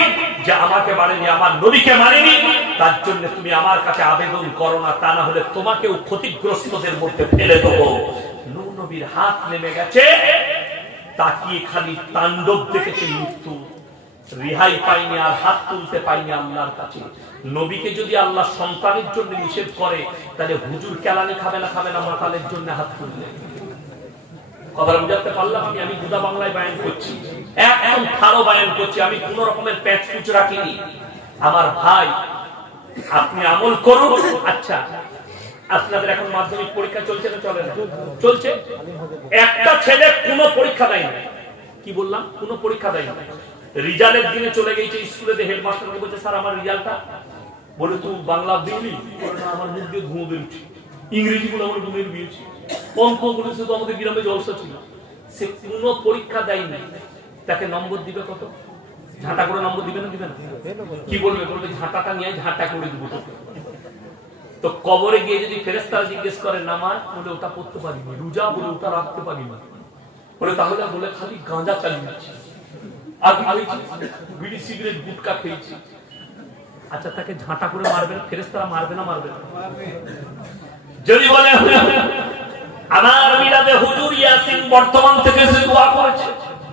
যে আমাকে মারেনি, আমার নবীকে মারেনি, তার জন্য তুমি আমার কাছে আবেদন করো না, তা না হলে তোমাকেও ক্ষতিগ্রস্তদের মধ্যে ফেলে দেবো। নূহ নবীর হাত নেমে গেছে, তাকিয়ে খালি তাণ্ডব দেখেছে মৃত্যু, রেহাই পাইনি, আর হাত তুলতে পাইনি আল্লাহর কাছে। নবীকে যদি আল্লাহ সন্তানের জন্য নিষেধ করে, তাহলে হুজুর কেলানি খাবে না? খাবে না মাতালের জন্য হাত তুললে? কথা বুঝাতে পারলাম? আমি গুদা বাংলায় বায়ান করছি, একদম ভালো বায়ান করছি, আমি কোন রকমের প্যাচ কুচ রাখিনি। আমার ভাই, আপনি আমল করুন। আচ্ছা, আপনাদের এখন মাধ্যমিক পরীক্ষা চলছে না চলে না? চলছে। একটা ছেলে কোনো পরীক্ষা দেয় না, কি বললাম, কোনো পরীক্ষা দেয় না, রিজাল্টের দিনে চলে গেছে স্কুলে, হেডমাস্টারকে বলছে স্যার আমার রিজাল্টটা। বলে তুই বাংলা দিবি? আমার মুখ দিয়ে ধুঁয়ো বেরোচ্ছে। ইংরেজি গুলো আমার ঘুমিয়ে দিয়েছি, অঙ্ক বলেছে তো আমাদের গ্রামে জলসা ছিল। সে কোনো পরীক্ষা দেয়নি, তাকে নম্বর দিবে কত? ঝাঁটা করে নম্বর দিবে না? দিবে না? কি বলবে? বলবে ঝাঁটাটা নিয়ে ঝাঁটা করে দিব। তো কবরে গিয়ে যদি ফেরেশতারা জিজ্ঞেস করে নামাজ, বলে ওটা পড়তে পারিনি, রোজা, বলে ওটা রাখতে পারি না, বলে তাহলে বলে খালি গাঁজা চালিয়েছি, আর বিড়ি সিগারেট গুটকা খেয়েছি। আচ্ছা, তাকে ঝাঁটা করে মারবে না? ফেরেশতারা মারবে না? মারবে না? যদি বলে আমার মিলাদে হুজুর ইয়াসিন বর্তমান থেকে সে দোয়া করেছে,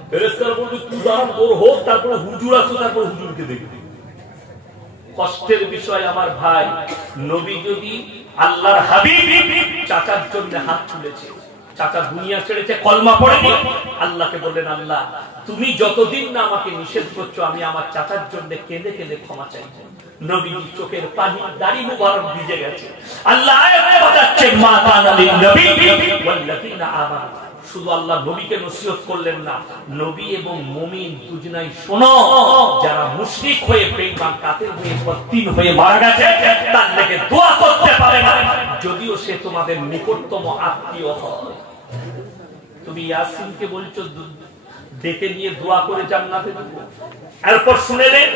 ফেরেশতারা বলবে তুই দাঁড়ান তোর হোক, তারপরে হুজুর আসো, তারপর হুজুরকে দেখবি। কষ্টের বিষয় আমার ভাই, নবী যদি আল্লাহর হাবিব চাচার জন্য হাত তুলেছে, চাচা দুনিয়া ছেড়েছে, কলমা পড়েনি, আল্লাহকে বললেন আল্লাহ তুমি যতদিন না আমাকে নিষেধ করছো আমি আমার চাচার জন্য কেঁদে কেঁদে ক্ষমা চাইছি। নবীর চোখের পানি দাড়ি মুবারক ভিজে গেছে। আল্লাহ আয়াতে বাজাচ্ছে মা কানা লিন নবী ওয়াল্লাযিনা আমানু। শুধু আল্লাহ নবীকে নসিহত করলেন না, নবী এবং মুমিন দুজনাই শোনো, যারা মুশরিক হয়ে বেঈমান কাফের হয়ে বদদিন হয়ে মারা গেছে তার লেগে দোয়া করতে পারে না, যদিও সে তোমাদের নিকটতম আত্মীয় হয়। তুমি ইয়াসিনকে বলছো ডেকে নিয়ে দোয়া করে জান্নাতে দেব। এরপর শুনেলেন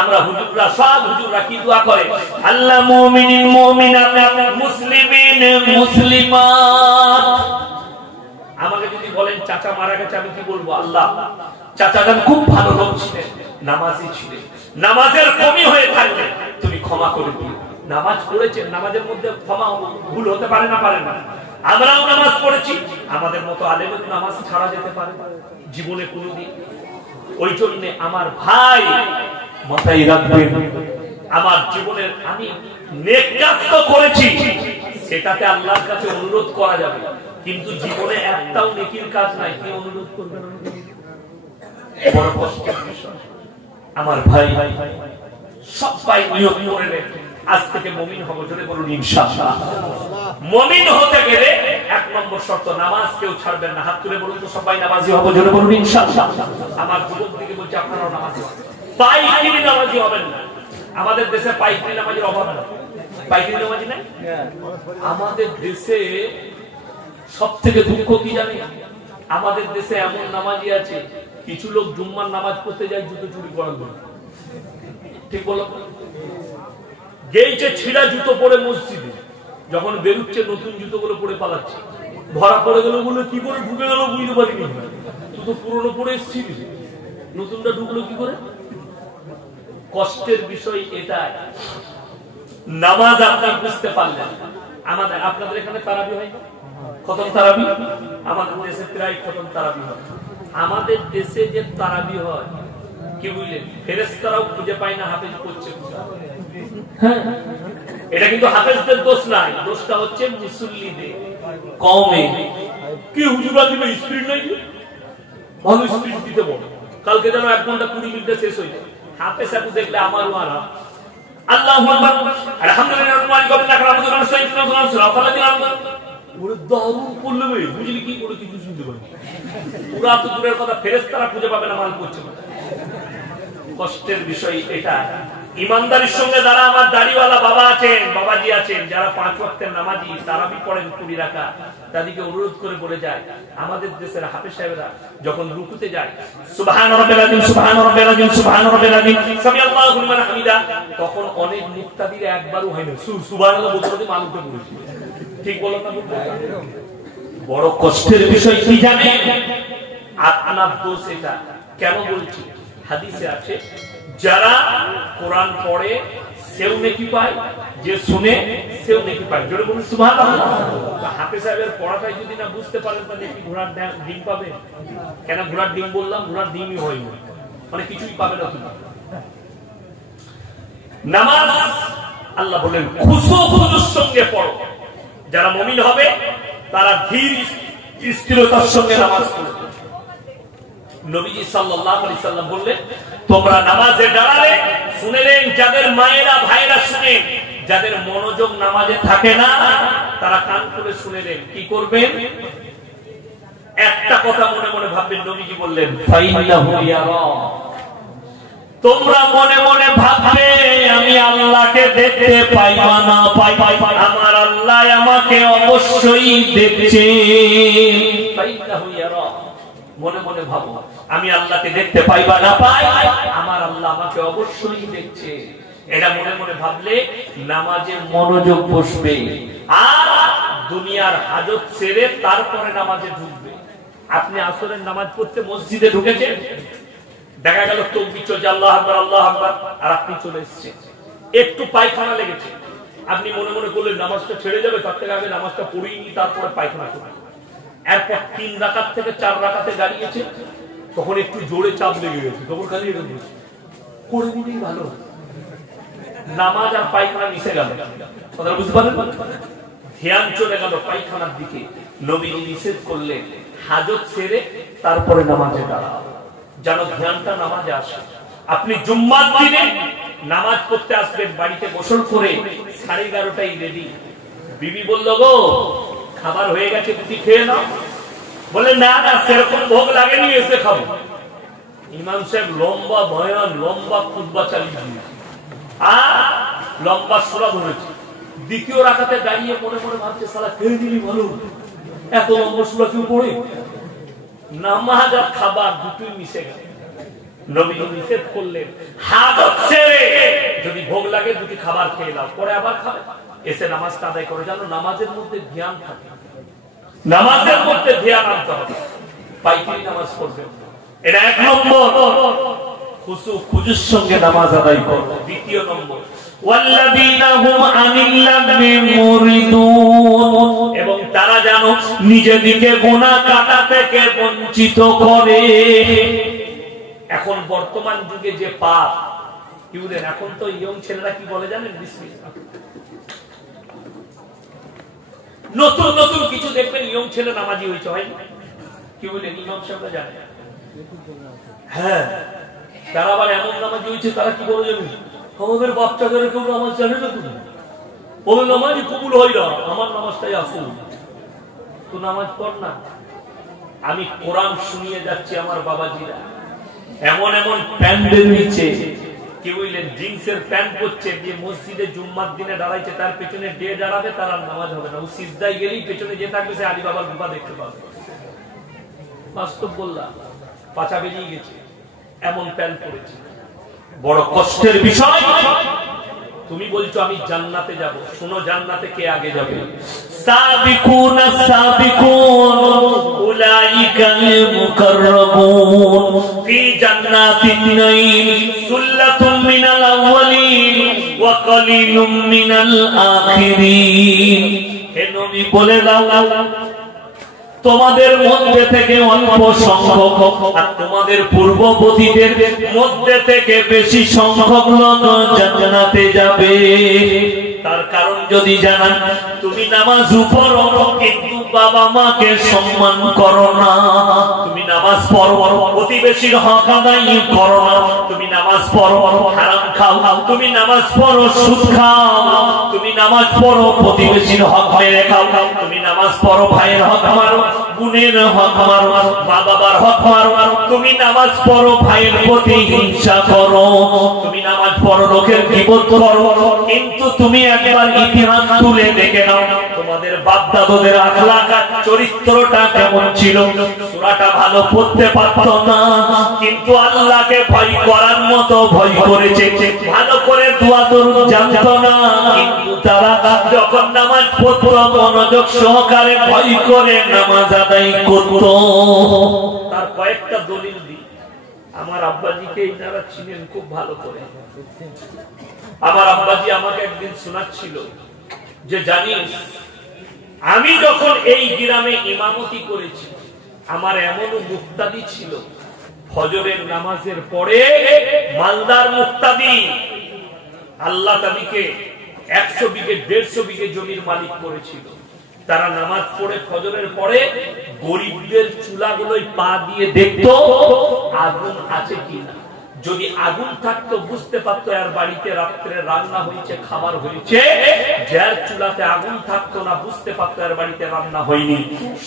আমরা হুজুররা, সব হুজুররা কি দোয়া করে, আল্লাহ মুমিনিন মুমিনাত মুসলিমিন মুসলিমাত। আমাকে যদি বলেন চাচা মারা গেছে, আমি কি বলবো? আল্লাহ চাচা যান খুব ভালো লোক ছিলেন, নামাজি ছিলেন, নামাজের কমি হয়ে থাকলে তুমি ক্ষমা করে দিও। নামাজ পড়েছেন, নামাজের মধ্যে ক্ষমা ভুল হতে পারে না, পারে না। আমরাও নামাজ পড়েছি, আমাদের মতো আলেমের নামাজ ছাড়া যেতে পারে জীবনে কোনোদিন। ওই জন্য আমার ভাই মাথায় রাখবেন, আমার জীবনের আমি নেক কাজ তো করেছি, সেটাতে আল্লাহর কাছে অনুরোধ করা যাবে, কিন্তু জীবনে একটাও নেকির কাজ নাই, কি অনুরোধ করবেন? বড় কষ্টের বিষয় আমার ভাই। সবাই নিয়ত করে নেন আজ থেকে মুমিন হব, জোরে বলুন ইনশাআল্লাহ। মুমিন হতে গেলে এক নম্বর শর্ত নামাজ কেউ ছাড়বেন না। হাত তুলে বলুন তো সবাই নামাজি হব, জোরে বলুন ইনশাআল্লাহ। আমার যুবক দিকে বলছি আপনারাও নামাজি হবেন, পাইকারি নামাজি হবেন না। আমাদের দেশে পাইকারি নামাজের অভাব না, পাইকারি নামাজি নাই আমাদের দেশে। সব থেকে দুঃখ কি জানি, আমাদের দেশে এমন নামাজি আছে, কিছু লোক জুম্মার নামাজ পড়তে যায় জুতো চুরি করার জন্য, ঠিক বলো? গেইছে ছিঁড়া জুতো পরে মসজিদে, যখন বেরুচ্ছে নতুন জুতো গুলো পরে পালাচ্ছে, ধরা পড়ে গেল বলে কি করে ঢুকে গেল বুঝতে পারিনি, তুই তো পুরনো পরে এসেছিলি, নতুনটা ঢুকলো কি করে? কষ্টের বিষয় এটাই, নামাজ আপনি বুঝতে পারলেন। আমাদের আপনাদের এখানে তারাবি হয় না, খতম তারাবি আমাদের দেশে প্রায় খতম তারাবি হয়। আমাদের দেশে যে তারাবি হয় কি বুঝলেন, ফেরেশতারাও খুঁজে পায় না হাফেজ করছে। এটা কিন্তু হাফেজদের দোষ নাই, দোষটা হচ্ছে মুসল্লিদের কওমে। কি হুজুরা দিবে স্পিড নাই, ভালো স্পিড দিতে বল, কালকে যেন 1 ঘন্টা 20 মিনিটে শেষ হয়ে যায়। হাফেজ সাহেব দেখলে আমারও আরাম। আল্লাহু আকবার, আলহামদুলিল্লাহ, মালিক ওয়া রাহমাতুল্লাহ ওয়া সাইয়্যিদুনা ওরে দারুণ করলে ভাই, বুঝলি কি করে কিছু শুনতে পারি। পুরা তো দূরের কথা, ফেরেশতারা খুঁজে পাবে না মাল করছে। কষ্টের বিষয় এটা। ইমানদারির সঙ্গে যারা আমার দাড়িওয়ালা বাবা আছেন, বাবাজি আছেন, যারা 5 ওয়াক্তের নামাজি, তারাবি পড়েন 20 রাকাত, তাদেরকে অনুরোধ করে বলে যায়, আমাদের দেশের হাফেজ সাহেবরা যখন রুকুতে যায় সুবহান রাব্বিল আযীম সুবহান রাব্বিল আযীম সুবহান রাব্বিল আযীম সামিআল্লাহু লিমান হামিদা, তখন অনেক মুক্তাদির একবারও হয় না সুবহানাল্লাহ বলতে মালুকে পড়েছে, ঠিক বলো না? বড় কষ্টের বিষয় কি জানেন, আপনার দোষ এটা। কেন বলছি? হাদিসে আছে যারা কোরআন পড়ে সেও নেকি পায়, যে শুনে সেও নেকি পায়, জোরে বলুন সুবহানাল্লাহ। হাফেজ সাহেবের পড়াটাই যদি না বুঝতে পারেন তাহলে কি ঘোড়ার ডিম পাবে? কেন ঘোড়ার ডিম বললাম? ঘোড়ার ডিমই হয় না, মানে কিছুই পাবে না তুমি। নামাজ আল্লাহ বলেন খুশুর সঙ্গে পড়ো, যারা মুমিন হবে তারা ধীর স্থিরতার সঙ্গে নামাজ পড়বে। নবীজি সাল্লাল্লাহু আলাইহি সাল্লাম বললেন তোমরা নামাজে দাঁড়ালে শুনেলেন, যাদের মায়েরা ভাইরা শুনে, যাদের মনোযোগ নামাজে থাকে না তারা কান খুলে শুনেলেন, কি করবেন? একটা কথা মনে মনে ভাববেন। নবীজি বললেন ফাইন্নাহু ইয়ারা, তোমরা মনে মনে ভাববে আমি আল্লাহকে দেখতে পাই না পাই, আমার আল্লাহ আমাকে অবশ্যই দেখছে। ফাইন্নাহু ইয়ারা, মনে মনে ভাবো আমি আল্লাহকে দেখতে পাই বা না পাই, আমার আল্লাহ আমাকে অবশ্যই দেখছে। এটা মনে মনে ভাবলে নামাজে মনোযোগ বসবে, আর দুনিয়ার হাজত ছেড়ে তারপরে নামাজে ঢুকবে। আপনি আসরের নামাজ পড়তে মসজিদে ঢুকেছেন, দেখা গেল তাকবীর চলছে আল্লাহু আকবার আল্লাহু আকবার, আর আপনি চলে এসেছেন, একটু পায়খানা লেগেছে, আপনি মনে মনে করলেন নামাজটা ছেড়ে যাবে, তার থেকে আগে নামাজটা পড়েই নি তারপরে পায়খানা করবেন। এরপর 3 রাকাত থেকে 4 রাকাতে দাঁড়িয়েছে, তখন একটু জোরে চাপ লেগে গেছে, তখন খালি এটা বলছে করে দিলেই ভালো। নামাজ আর পায়খানা মিশে গেল, কথা বুঝতে পারলেন? ধ্যান চলে গেল পায়খানার দিকে। নবী নিষেধ করলেন হাজত সেরে তারপরে নামাজে দাঁড়াও, যেন ধ্যানটা নামাজে আসে। আপনি জুম্মার দিনে নামাজ পড়তে আসবেন, বাড়িতে গোসল করে 11:30টাই রেডি। বিবি বলল গো খাবার হয়ে গেছে, তুমি খেয়ে নাও। বলে না না, সেরকম ভোগ লাগেনি, এসে খাবো। ইমাম সাহেব লম্বা বয়ান, লম্বা খুতবা চালিয়ে দিয়েছে, আর লম্বা সূরা ধরেছে। দ্বিতীয় রাকাতে দাঁড়িয়ে মনে মনে ভাবছে সালা খেয়ে দিলি ভালো, এত লম্বা সূরা কেউ পড়ে? নামাজ আর খাবার দুটোই মিশে গেল। নবী নিষেধ করলেন হাজত সেরে যদি ভোগ লাগে দুটি খাবার খেয়ে নাও, পরে আবার খাবে, এসে নামাজটা আদায় করে। জানো নামাজের মধ্যে ধ্যান থাকে, নামাজের মধ্যে ধ্যান আনতে হবে। পাইকারি নামাজ পড়বে, এটা 1 নম্বর। খুশু খুজুর সঙ্গে নামাজ আদায় করবে। দ্বিতীয় নম্বর ওয়াল্লাযীনা হুম আনিল লাগবি মুরিদুন, এবং তারা জানো নিজেদেরকে গুনাহ কাটা থেকে বঞ্চিত করে। এখন বর্তমান যুগে যে পাপ কি বলেন, এখন তো ইয়ং ছেলেরা কি বলে জানেন? বিসমিল্লাহ। নতুন নতুন কিছু দেখবেন ইয়ং ছেলে নামাজি হয়েছে, হয় কি বলেন? ইমাম সাহেবরা জানে, হ্যাঁ তারা আবার এমন নামাজি হয়েছে, তারা কি বলে জানেন? আমাদের বাচ্চাদের কেউ নামাজ জানে না, তুমি ওই নামাজই কবুল হয় না, আমার নামাজটাই আসুন। তো নামাজ পড় না। আমি কোরআন শুনিয়ে যাচ্ছি আমার বাবাজিরা, এমন এমন প্যান্ডেল নিচে কি বললেন জিন্সের প্যান্ট পরছে, দিয়ে মসজিদে জুম্মার দিনে দাঁড়াইছে, তার পেছনে ডে দাঁড়াবে, তার আর নামাজ হবে না। ও সিজদায় গেলেই পেছনে যে থাকবে সে আলী বাবার গুফা দেখতে পাবে। বাস্তব বললাম, পাছা বেরিয়ে গেছে, এমন প্যান্ট পরেছে। বড় কষ্টের বিষয়। তুমি বলছো আমি জান্নাতে যাব, শোনো জান্নাতে কে আগে যাবে? সাবিকুনা সাবিকুন উলাইকাল মুকাররাবুন ফি জান্নাতিন নাঈম সুল্লাতুম মিনাল আউয়ালিন ওয়া কালিলুম মিনাল আখিরিন। হে নবী বলে দাও তোমাদের মধ্যে থেকে অল্প সংখ্যক আর তোমাদের পূর্ববর্তীদের মধ্যে থেকে বেশি সংখ্যক লোক জান্নাতে যাবে। তার কারণ যদি জানান, তুমি নামাজ পড়ো কিন্তু বাবা মাকে সম্মান করো না, তুমি নামাজ পড়ো প্রতিবেশীর হক আদায় করো না, তুমি নামাজ পড়ো হারাম খাও, তুমি নামাজ পড়ো সুদ খাও, তুমি নামাজ পড়ো প্রতিবেশীর হক মেরে খাও, তুমি নামাজ পড়ো ভাইয়ের হক মারো, বোনের হক মারো, মা বাবার হক মারো, তুমি নামাজ পড়ো ভাইয়ের প্রতি হিংসা করো, তুমি নামাজ পড়ো লোকের গীবত করো। কিন্তু তুমি একবার ইতিহাস তুলে দেখে নাও, তোমাদের বাপ দাদাদের আখলাক আর চরিত্রটা কেমন ছিল। সূরাটা ভালো পড়তে পারতো না, কিন্তু আল্লাহকে ভয় করার মতো ভয় করেছে। ভালো করে দোয়া দরুদ জানতো না, কিন্তু তারা যখন নামাজ পড়তো মনোযোগ সহকারে ভয় করে নামাজ আদায় করত। তার কয়েকটা দলিল দিই। আমার আব্বাজিকে ইনারা চিনেন খুব ভালো করে। আমার আব্বাজি আমাকে একদিন শোনাচ্ছিল যে জানিস, আমি যখন এই গ্রামে ইমামতি করেছি, আমার এমনও মুক্তাদি ছিল, ফজরের নামাজের পরে মালদার মুক্তাদি আল্লাহ তাদেরকে 100 বিঘে 150 বিঘে জমির মালিক করেছিল। তারা নামাজ পড়ে ফজরের পরে গরিবদের চুলাগুলোই পা দিয়ে দেখতো আগুন আছে কিনা। যদি আগুন থাকতো বুঝতে পারতো আর বাড়িতে রাত্রে রান্না হয়েছে, খাবার হয়েছে। যার চুলাতে আগুন থাকতো না বুঝতে পারতো আর বাড়িতে রান্না হয়নি।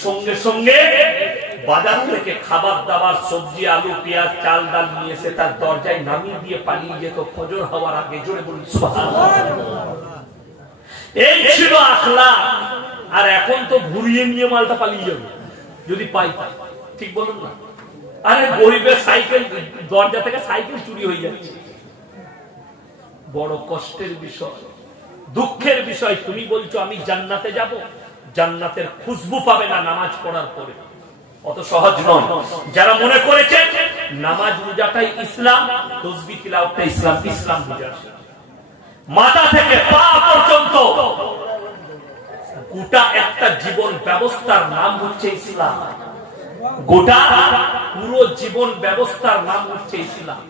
সঙ্গে সঙ্গে বাজার থেকে খাবার দাবার সবজি আলু পেঁয়াজ চাল ডাল নিয়ে এসে তার দরজায় নামিয়ে দিয়ে পালিয়ে যেত ফজর হওয়ার আগে। জোরে বলুন সুবহানাল্লাহ। এই ছিল আখলাক। আর এখন তো ঘুরিয়ে নিয়ে মালটা পালিয়ে যাবে যদি পাই, ঠিক বলুন না? আরে গরিবের সাইকেল, দরজা থেকে সাইকেল চুরি হয়ে যাচ্ছে। বড় কষ্টের বিষয়, দুঃখের বিষয়। তুমি বলছো আমি জান্নাতে যাব, জান্নাতের খুশবু পাবে না নামাজ পড়ার পরে। অত সহজ নয়। যারা মনে করেছেন নামাজ রোজাটাই ইসলাম, তাসবিহ তিলাওয়াতটা ইসলাম, ইসলাম বুঝা মাথা থেকে পা পর্যন্ত গোটা একটা জীবন ব্যবস্থার নাম হচ্ছে ইসলাম। গোটা পুরো জীবন ব্যবস্থার নাম হচ্ছে ইসলাম।